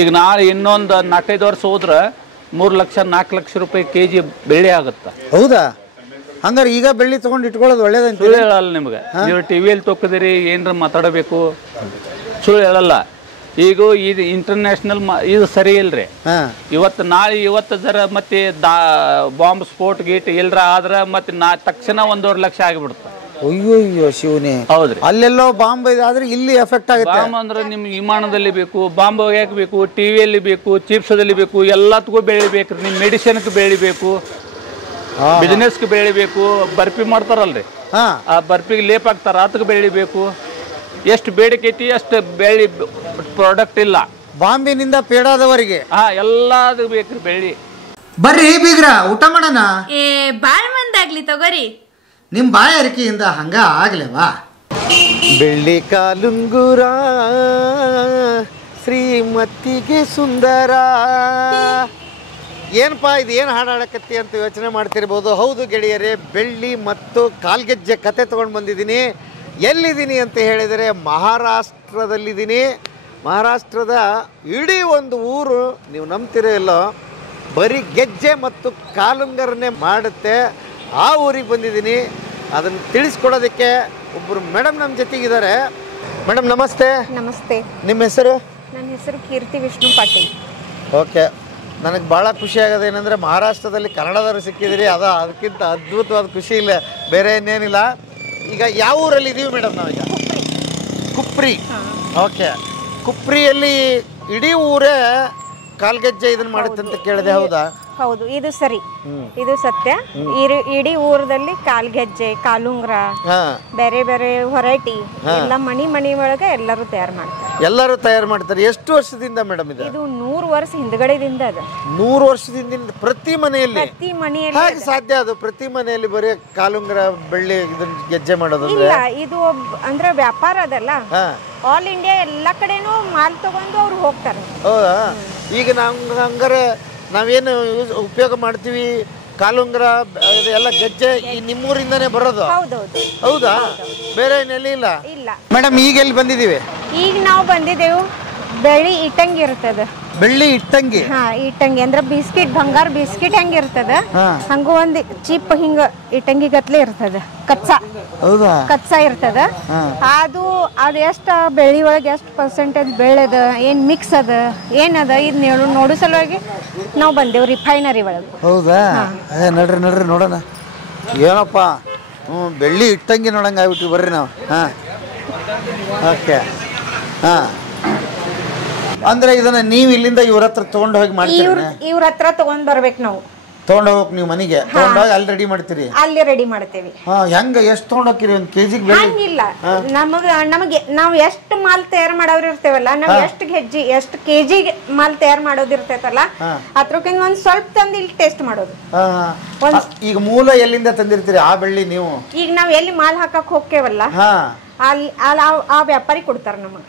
ಈಗ ನಾಳೆ ಇನ್ನೊಂದು 4-5 ವರ್ಷ ಹೋದ್ರೆ 3 ಲಕ್ಷ 4 ಲಕ್ಷ ರೂಪಾಯಿ ಕೆಜಿ ಬೆಳ್ಳಿ ಆಗುತ್ತೆ. ಹೌದಾ? ಹಂಗಾರೆ ಈಗ ಬೆಳ್ಳಿ ತಗೊಂಡು ಇಟ್ಕೊಳ್ಳೋದು ಒಳ್ಳೇದಂತ ಸುಳ್ಳು ಹೇಳಲ್ಲ ನಿಮ್ಗೆ. ನೀವು ಟಿವಿಯಲ್ಲಿ ತೊಕ್ಕಿದಿರಿ ಏನಾರ ಮಾತಾಡಬೇಕು, ಸುಳ್ಳು ಹೇಳಲ್ಲ. ಈಗ ಇದು ಇಂಟರ್ನ್ಯಾಷನಲ್ ಇದು ಸರಿ ಇಲ್ರಿ. ಇವತ್ತು ಜರ ಮತ್ತೆ ಬಾಂಬ್ ಸ್ಫೋಟ್ ಗೀಟ್ ಇಲ್ರ ಆದ್ರೆ ಮತ್ತೆ ತಕ್ಷಣ 1.5 ಲಕ್ಷ ಆಗಿಬಿಡುತ್ತೆ. ಅಯ್ಯೋ ಶಿವನೇ, ಹೌದ್ರಿ. ಅಲ್ಲೆಲ್ಲೋ ಬಾಂಬ್ ಆದ್ರೆ ಇಲ್ಲಿ ಎಫೆಕ್ಟ್ ಆಗುತ್ತೆ. ಬಾಂಬ್ ಅಂದ್ರೆ ನಿಮ್ಗೆ ವಿಮಾನದಲ್ಲಿ ಬೇಕು, ಬಾಂಬ್ ಯಾಕೆ ಬೇಕು, ಟಿವಿಯಲ್ಲಿ ಬೇಕು, ಚಿಪ್ಸದಲ್ಲಿ ಬೇಕು, ಎಲ್ಲದಕ್ಕೂ ಬೆಳಿಬೇಕ್ರಿ. ನಿಮ್ ಮೆಡಿಸಿನ್ಗೆ ಬೆಳಿಬೇಕು, ಬಿಸ್ನೆಸ್ಗೆ ಬೆಳಿಬೇಕು. ಬರ್ಫಿ ಮಾಡ್ತಾರಲ್ರಿ, ಆ ಬರ್ಫಿಗೆ ಲೇಪ್ ಹಾಕ್ತಾರ, ಅದಕ್ಕೆ ಬೆಳಿಬೇಕು. ಎಷ್ಟು ಬೇಡಿಕೆ ಐತಿ ಅಷ್ಟು ಬೆಳ್ಳಿ ಪ್ರಾಡಕ್ಟ್ ಇಲ್ಲ. ಬಾಂಬಿನಿಂದ ಪೇಡಾದವರಿಗೆ ಎಲ್ಲದೂ ಬೇಕ್ರಿ ಬೆಳ್ಳಿ. ಬರ್ರಿ ಬೀಗ್ರ, ಊಟ ಮಾಡೋಣ. ಬಾಳ್ ಮಂದಾಗ್ಲಿ ತಗೋರಿ. ನಿಮ್ ಬಾಯ ಅರಿಕೆಯಿಂದ ಹಂಗ ಆಗ್ಲೇವಾ? ಬೆಳ್ಳಿ ಕಾಲುಂಗುರ ಶ್ರೀಮತಿಗೆ ಸುಂದರ. ಏನಪ್ಪಾ ಇದು, ಏನು ಹಾಡಾಡಕತ್ತಿ ಅಂತ ಯೋಚನೆ ಮಾಡ್ತಿರ್ಬೋದು. ಹೌದು ಗೆಳೆಯರೇ, ಬೆಳ್ಳಿ ಮತ್ತು ಕಾಲ್ಗೆಜ್ಜೆ ಕತೆ ತೊಗೊಂಡು ಬಂದಿದ್ದೀನಿ. ಎಲ್ಲಿದ್ದೀನಿ ಅಂತ ಹೇಳಿದರೆ ಮಹಾರಾಷ್ಟ್ರದಲ್ಲಿದ್ದೀನಿ. ಮಹಾರಾಷ್ಟ್ರದ ಇಡೀ ಒಂದು ಊರು, ನೀವು ನಂಬ್ತಿರೋ ಇಲ್ಲೋ, ಬರೀ ಗೆಜ್ಜೆ ಮತ್ತು ಕಾಲುಂಗರನ್ನೇ ಮಾಡುತ್ತೆ. ಆ ಊರಿಗೆ ಬಂದಿದ್ದೀನಿ. ಅದನ್ನು ತಿಳಿಸ್ಕೊಡೋದಕ್ಕೆ ಒಬ್ಬರು ಮೇಡಮ್ ನಮ್ಮ ಜೊತೆಗಿದ್ದಾರೆ. ಮೇಡಮ್ ನಮಸ್ತೆ. ನಮಸ್ತೆ. ನಿಮ್ಮ ಹೆಸರು? ನನ್ನ ಹೆಸರು ಕೀರ್ತಿ ವಿಷ್ಣು ಪಾಟೀಲ್. ಓಕೆ. ನನಗೆ ಭಾಳ ಖುಷಿ ಆಗೋದು ಏನಂದರೆ ಮಹಾರಾಷ್ಟ್ರದಲ್ಲಿ ಕನ್ನಡದವರು ಸಿಕ್ಕಿದಿರಿ. ಅದಕ್ಕಿಂತ ಅದ್ಭುತವಾದ ಖುಷಿ ಇಲ್ಲ, ಬೇರೆ ಏನೇನಿಲ್ಲ. ಈಗ ಯಾವ ಊರಲ್ಲಿ ಇದೀವಿ ಮೇಡಮ್ ನಾವೀಗ? ಕುಪ್ರಿ. ಓಕೆ. ಕುಪ್ರಿಯಲ್ಲಿ ಇಡೀ ಊರೇ ಕಾಲ್ಗೆಜ್ಜೆ ಇದನ್ನ ಮಾಡುತ್ತೆ ಅಂತ ಕೇಳಿದೆ, ಹೌದಾ? ಹೌದು, ಇದು ಸರಿ, ಇದು ಸತ್ಯ. ಇಡೀ ಊರದಲ್ಲಿ ಕಾಲ್ಗೆಜ್ಜೆ, ಕಾಲುಂಗ್ರ, ಬೇರೆ ಬೇರೆ ವೆರೈಟಿ ಎಲ್ಲ ಮನಿ ಒಳಗೆ ಎಲ್ಲರೂ ತಯಾರು ಮಾಡ್ತಾರೆ. ಎಷ್ಟು ವರ್ಷದಿಂದ ಮೇಡಮ್ ಇದು? ಇದು 100 ವರ್ಷ ಹಿಂದ್ಗಡೆದಿಂದ ಅದ. 100 ವರ್ಷದಿಂದ ಪ್ರತಿ ಮನೆಯಲ್ಲಿ ಹೇಗೆ ಸಾಧ್ಯ ಅದು? ಪ್ರತಿ ಮನೆಯಲ್ಲಿ ಬರೀ ಕಾಲುಂಗ್ರ ಬೆಳ್ಳಿ ಇದನ್ನ ಗೆಜ್ಜೆ ಮಾಡೋದು ಇಲ್ಲ. ಇದು ಅಂದ್ರೆ ವ್ಯಾಪಾರ ಅದಲ್ಲ. ಆಲ್ ಇಂಡಿಯಾ ಎಲ್ಲ ಕಡೆನೂ ಮಾಲ್ ತಗೊಂಡು ಅವ್ರು ಹೋಗ್ತಾರೆ. ಹೌದಾ? ಈಗ ಹಂಗಾರೆ ನಾವೇನು ಉಪಯೋಗ ಮಾಡ್ತೀವಿ ಕಾಲುಂಗ್ರ ಎಲ್ಲ ಗೆಜ್ಜೆ ಈ ನಿಮ್ಮೂರಿಂದಾನೇ ಬರೋದು? ಹೌದಾ? ಬೇರೆ ಏನೆಲ್ಲಿ ಇಲ್ಲ? ಮೇಡಮ್ ಈಗ ಎಲ್ಲಿ ಬಂದಿದ್ದೀವಿ? ಈಗ ನಾವು ಬಂದಿದ್ದೇವು ಬೆಳ್ಳಿ ಇಟ್ಟಂಗಿ ಇರ್ತದ. ಬೆಳ್ಳಿ ಇಟ್ಟಂಗಿ? ಇಟ್ಟಂಗಿ ಅಂದ್ರೆ ಬಿಸ್ಕಿಟ್, ಬಂಗಾರ ಬಿಸ್ಕಿಟ್ ಹೆಂಗ ಇರ್ತದ ಹಂಗ ಒಂದ್ ಚಿಪ್ ಹಿಂಗ ಇಟ್ಟಂಗಿ ಗತ್ಲೆ ಇರ್ತದ. ಕಚ್ಚಾ ಇರ್ತದ. ಅದು ಎಷ್ಟ ಬೆಳ್ಳಿ ಒಳಗೆ ಎಷ್ಟು ಪರ್ಸೆಂಟೇಜ್ ಬೆಳೆದ, ಏನ್ ಮಿಕ್ಸ್ ಅದ, ಏನದ ಇದ್ ನೋಡು ಸಲುವಾಗಿ ನಾವು ಬಂದೇವ್ ರಿಫೈನರಿ ಒಳಗೆ. ಹೌದಾ? ನಡ್ರಿ ನೋಡೋಣ. ಏನಪ್ಪ, ಬೆಳ್ಳಿ ಇಟ್ಟಂಗಿ ನೋಡಂಗ ಆಗ್ಬಿಟ್ವಿ. ಬರ್ರಿ ನಾವು. ಓಕೆ. ಅಂದ್ರೆ ಇದನ್ನ ನೀವು ಇಲ್ಲಿಂದ ಇವ್ರ ಹತ್ರ ತಗೊಂಡು ಹೋಗಿ ಮಾಡ್ತೀರಿ? ಇವ್ರ ಹತ್ರ ತಗೊಂಡ್ ಬರ್ಬೇಕು ನಾವು. ತಗೊಂಡ್ ಹೋಗಕ್ ನೀವು ಮನೆಗೆ ತಗೊಂಡೋಗಿ ಅಲ್ಲಿ ರೆಡಿ ಮಾಡ್ತೀರಿ? ಅಲ್ಲಿ ರೆಡಿ ಮಾಡ್ತೇವಿ. ಹೆಂಗ ಎಷ್ಟು ತಗೊಂಡ್ ಹೋಗ್ತೀರಿ? 1 ಕೆಜಿಗೆ ಹಂಗಿಲ್ಲ. ನಮಗೆ ನಾವು ಎಷ್ಟು ಮಾಲ್ ತಯಾರು ಮಾಡೋರು ಇರ್ತೇವಲ್ಲ, ನಾವ್ ಎಷ್ಟು ಕೆಜಿ ಮಾಲ್ ತಯಾರು ಮಾಡೋದಿರ್ತೈತಲ್ಲ, ಅದ್ರಕ್ಕಿಂತ ಒಂದ್ ಸ್ವಲ್ಪ ತಂದು ಇಲ್ಲಿ ಟೇಸ್ಟ್ ಮಾಡೋದು. ಈಗ ಮೂಲ ಎಲ್ಲಿಂದ ತಂದಿರ್ತೀರಿ ಆ ಬೆಳ್ಳಿ ನೀವು? ಈಗ ನಾವ್ ಎಲ್ಲಿ ಮಾಲ್ ಹಾಕಕ್ ಹೋಗ್ತೇವಲ್ಲ, ಅಲ್ಲಿ ಆ ವ್ಯಾಪಾರಿ ಕೊಡ್ತಾರ ನಮಗ.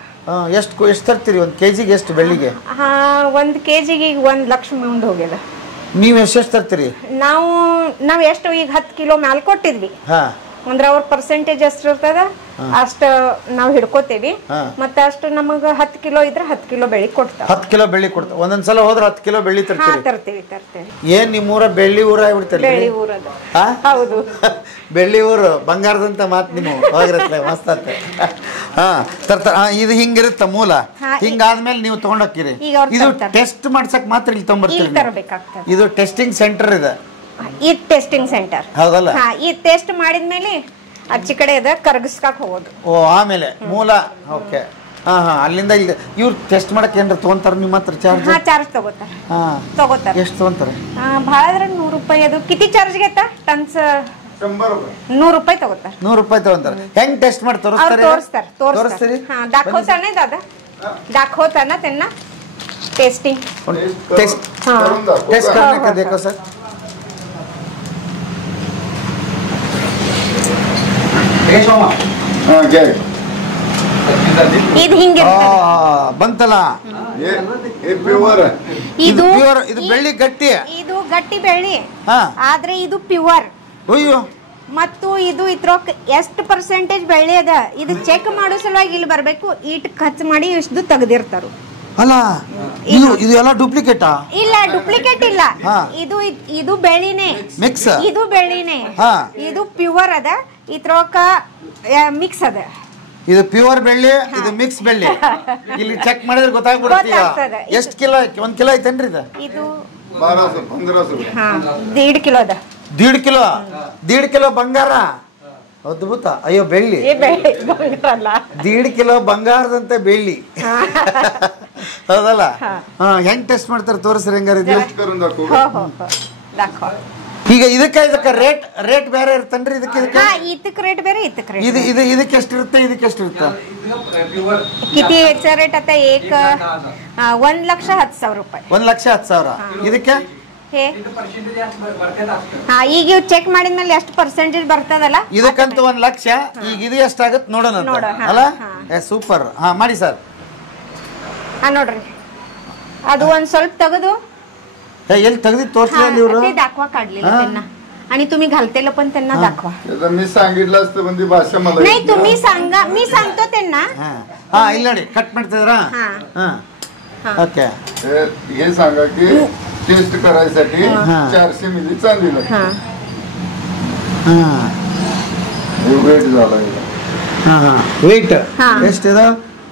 ಎಷ್ಟು ತರ್ತೀರಿ 1 ಕೆಜಿಗೆ? ಎಷ್ಟು ಬೆಳ್ಳಿಗೆ? 1 ಕೆಜಿಗೆ 1 ಲಕ್ಷ ಮುಂದೆ ಹೋಗ್ಯದ. ನೀವು ಎಷ್ಟು ತರ್ತೀರಿ? ನಾವ್ ಎಷ್ಟು ಈಗ 10 ಕಿಲೋ ಮ್ಯಾಲ್ ಕೊಟ್ಟಿದ್ವಿ ಅಂದ್ರೆ ಅವ್ರ ಪರ್ಸೆಂಟೇಜ್ ಎಷ್ಟು ಇರ್ತದ ಅಷ್ಟ ನಾವ್ ಹಿಡ್ಕೋತೇವಿ. ಮತ್ತೆ ಅಷ್ಟು ನಮಗ 10 ಕಿಲೋ ಇದ್ರೆ 10 ಕಿಲೋ ಬೆಳ್ಳಿ ಕೊಡ್ತಾರ. 10 ಕಿಲೋ ಬೆಳ್ಳಿ ಕೊಡ್ತಾರ. ಒಂದೊಂದ್ಸಲ ಹೋದ್ರೆ 10 ಕಿಲೋ ಬೆಳ್ಳಿ ತರ್ತೀವಿ. ಏನ್ ನಿಮ್ಮೂರ ಬೆಳ್ಳಿ ಊರ ಆಗ್ಬಿಡ್ತಾರೆ? ಬೆಳ್ಳಿ ಊರದ. ಹೌದು, ಬೆಳ್ಳಿ ಊರು ಬಂಗಾರದಂತ ಮಾತು ನಿಮ್ಮ ಹೋಗಿರತ್ತೆ. ಮಸ್ತ್ ತರ್ತಾರ. ಇದು ಹಿಂಗಿರುತ್ತ ಮೂಲ. ಹಿಂಗಾದ್ಮೇಲೆ ನೀವು ತಗೊಂಡೋಗ್ತೀರಿ. ಇದು ಟೆಸ್ಟ್ ಮಾಡ್ಸಕ್ ಮಾತ್ರ ಇಲ್ಲಿ ತಗೊಂಡ್ಬರ್ತೀರಿ? ಇದು ಟೆಸ್ಟಿಂಗ್ ಸೆಂಟರ್ ಇದೆ. ಈ ಟೆಸ್ಟಿಂಗ್ ಸೆಂಟರ್ ಹೌದಲ್ಲ? ಈ ಟೆಸ್ಟ್ ಮಾಡಿದ್ಮೇಲೆ ಅಚ್ಚಿ ಕಡೆ ಇದೆ ಕರ್ಗಿಸ್ಕಾಕ್ ಹೋಗೋದು. ಆಮೇಲೆ ಮೂಲ. ಓಕೆ. ಅಲ್ಲಿಂದ ಇಲ್ಲಿ ಇವ್ರು ಟೆಸ್ಟ್ ಮಾಡಕ್ ಏನ್ರ ತಗೊಂತಾರ ನಿಮ್ಮ ಹತ್ರ? ಚಾರ್ಜ್ ತಗೋತಾರ. ಎಷ್ಟು ತಗೊಂತಾರೆ? ಭಾಳ ಅಂದ್ರೆ 100 ರೂಪಾಯಿ. ಅದು ಕಿತಿ ಚಾರ್ಜ್ ಗೆತ್ತ ಟನ್ಸ್ 100 ರೂಪಾಯಿ ತಗೋತಾರ. 100 ರೂಪಾಯಿ ತಗೊಂತಾರ. ಹೆಂಗ್ ಟೆಸ್ಟ್ ಮಾಡಿ ತೋರಿಸ್ತಾರೆ? दाखवताना दादा, दाखवताना त्यांना टेस्टिंग. टेस्ट करने का देखो सर. ಇದು ಹಿಂಗೆ ಬಂತಲ್ಲ, ಇದು ಬೆಳ್ಳಿ ಗಟ್ಟಿ. ಇದು ಗಟ್ಟಿ ಬೆಳ್ಳಿ, ಆದ್ರೆ ಇದು ಪ್ಯೂರ್. ಮತ್ತು ಇದು ಇದ್ರೊಕ್ ಎಷ್ಟು ಪರ್ಸೆಂಟೇಜ್ ಬೆಳ್ಳಿ ಅದ ಇದು ಚೆಕ್ ಮಾಡೋ ಸಲುವಾಗಿ ಇಲ್ಲಿ ಬರ್ಬೇಕು. ಈಟ್ ಖರ್ಚು ಮಾಡಿ ಇಷ್ಟು ತೆಗ್ದಿರ್ತಾರ. ಅಲ್ಲ ಇದು ಎಲ್ಲ ಡೂಪ್ಲಿಕೇಟಾ? ಇಲ್ಲ, ಡೂಪ್ಲಿಕೇಟ್ ಇಲ್ಲ. ಇದು ಬೆಳ್ಳಿನೇ ಮಿಕ್ಸ್. ಇದು ಬೆಳ್ಳಿನೇ. ಇದು ಪ್ಯೂರ್ ಅದ, ಇದ್ರೊಳಕ ಮಿಕ್ಸ್ ಅದ. ಇದು ಪ್ಯೂರ್ ಬೆಳ್ಳಿ, ಇದು ಮಿಕ್ಸ್ ಬೆಳ್ಳಿ. ಇಲ್ಲಿ ಚೆಕ್ ಮಾಡಿದ್ರೆ ಗೊತ್ತಾಗ್ಬಿಡುತ್ತೆ. ಎಷ್ಟು ಕಿಲೋ? 1 ಕಿಲೋ ಐತೇನ್ರಿ ಇದು? ಇದು 1.5 ಕಿಲೋ ಅದ. 1.5 ಕಿಲೋ? 1.5 ಕಿಲೋ ಬಂಗಾರ? ಅದ್ಭುತ. ಅಯ್ಯೋ, ಬೆಳ್ಳಿ 1.5 ಕಿಲೋ ಬಂಗಾರದಂತೆ ಬೆಳ್ಳಿ. ಹೌದಲ್ಲ? ಹೆಂಗ್ ಟೆಸ್ಟ್ ಮಾಡ್ತಾರೆ ತೋರಿಸ್ರಿ ಹೆಂಗಾರ. ಈಗ ಇದಕ್ಕೆ ರೇಟ್ ಬೇರೆ ಇರ್ತನ್ರಿ? ಇದಕ್ಕೆ ರೇಟ್ ಬೇರೆ, ಇದಕ್ಕೆ ಎಷ್ಟಿರುತ್ತೆ, ಇದಕ್ಕೆ ಎಷ್ಟಿರುತ್ತೆ? किती याचा रेट आता 1,10,000 रुपये. 1,10,000. ಇದಕ್ಕೆ हे ಈಗ ಚೆಕ್ ಮಾಡಿದ್ಮೇಲೆ ಎಷ್ಟು ಪರ್ಸೆಂಟೇಜ್ ಬರ್ತದಲ್ಲ, ಇದಕ್ಕಂತೂ 1,00,000. ಈಗ ಇದು ಎಷ್ಟಾಗುತ್ತೆ ನೋಡೋಣ ಅಲ್ಲ? ಸೂಪರ್. ಮಾಡಿ ಸರ್. ನೋಡ್ರಿ, ಅದು ಒಂದ್ ಸ್ವಲ್ಪ ತೆಗೆದು एल तगदी तोरसले इवरू ते दाखवा काढलेलं त्यांना आणि तुम्ही घालतेलं पण त्यांना दाखवा. मी सांगितलं असतं पण ती भाषा मला नाही, तुम्ही सांगा, मी सांगतो त्यांना. ಇಲ್ಲಿ ನೋಡಿ ಕಟ್ ಮಾಡ್ತಿದ್ರಾ? ओके. हे सांगा की टेस्ट करायसाठी 400 मिली चांदी लागते. वेट झाला वेट ಎಷ್ಟಿದೆ?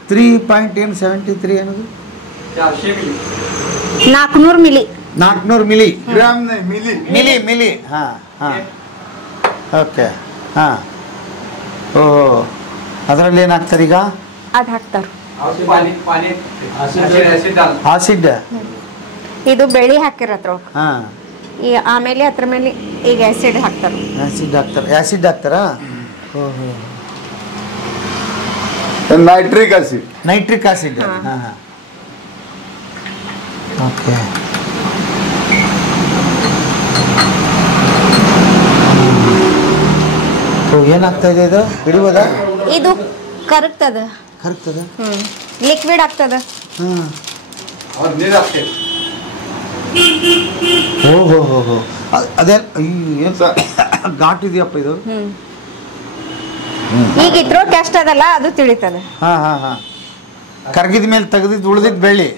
3.73 ಏನದು? 400 मिली. 400 मिली. ग्राम नाही, मिली. मिली. ಓಕೆ. ಅದರಲ್ಲಿ ಏನಾಗ್ತಾರೆ ಈಗ? ಅದು ಹಾಕ್ತಾರೆ ಆಸಿಡ್. ಇದು ಬೆಳಿ ಹಾಕಿರತ್ರ. ಆಮೇಲೆ ಅದ್ರ ಮೇಲೆ ಈಗ ಆಸಿಡ್ ಹಾಕ್ತಾರೆ. ಆಸಿಡ್ ಹಾಕ್ತಾರಾ? Nitric acid. ಓಕೆ. ಏನಾಗ್ತಾ ಇದೆ ಇದು? ಹಿಡಿಬೋದಾ? ಇದು ಕರಗ್ತದ. ಲಿಕ್ವಿಡ್ ಆಗ್ತದ. ಓಹೋ, ಅದೇ ಘಾಟ್ ಇದೆಯಪ್ಪ ಇದು. ಈಗ ಇದ್ರೊಳಗೆ ಎಷ್ಟು ಅದಲ್ಲ ಅದು ತಿಳಿತದ. ಕರಗಿದ ಮೇಲೆ ತೆಗೆದಿದ್ದು ಉಳಿದಿದ್ದು ಬೆಳ್ಳಿ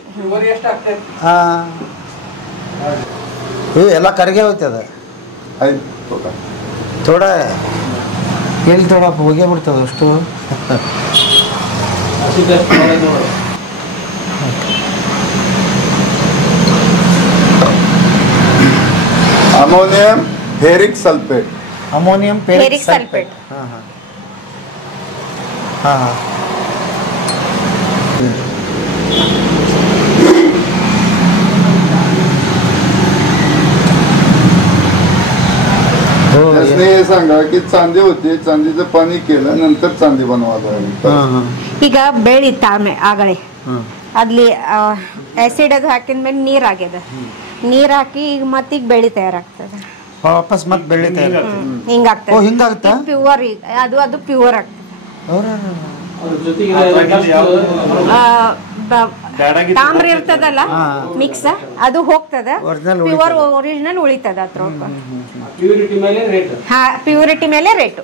ಎಲ್ಲ ಕರಗೆ ಹೋಯ್ತದ. ಥೋಡ ಎಲ್ಲಿ ಥೋಡಪ್ಪ ಹೋಗೇ ಬಿಡ್ತದ ಅಷ್ಟು. Ammonium ferric sulphate. Ammonium ferric sulphate. त्याने हे सांगा की चांदी होती, चांदीचं पाणी केलं नंतर चांदी बनवायला. ಈಗ ಬೆಳಿತ ಆಗಳೆ ಅಲ್ಲಿ ಆಸಿಡ್ ಅದು ಹಾಕಿದ ಮೇಲೆ ನೀರ್ ಆಗ್ಯದ. ನೀರ್ ಹಾಕಿ ಈಗ ಮತ್ತೀಗ ಬೆಳಿ ತಯಾರಾಗ್ತದೆ. ವಾಪಸ್ ಮತ್ತೆ ಬೆಳ್ಳಿ ಹಿಂಗಾಗ್ತದೆ. ಹಿಂಗಾಗುತ್ತಾ? ಪ್ಯೂರ್ ಅದು ಪ್ಯೂರ್ ಆಗ್ತದೆ. ತಾಮ್ರ ಇರ್ತದಲ್ಲ ಮಿಕ್ಸ್, ಅದು ಹೋಗ್ತದ. ಪ್ಯೂರ್ ಒರಿಜಿನಲ್ ಉಳಿತದ ಅದ್ರ. ಪ್ಯೂರಿಟಿ ಮೇಲೆ ರೇಟು.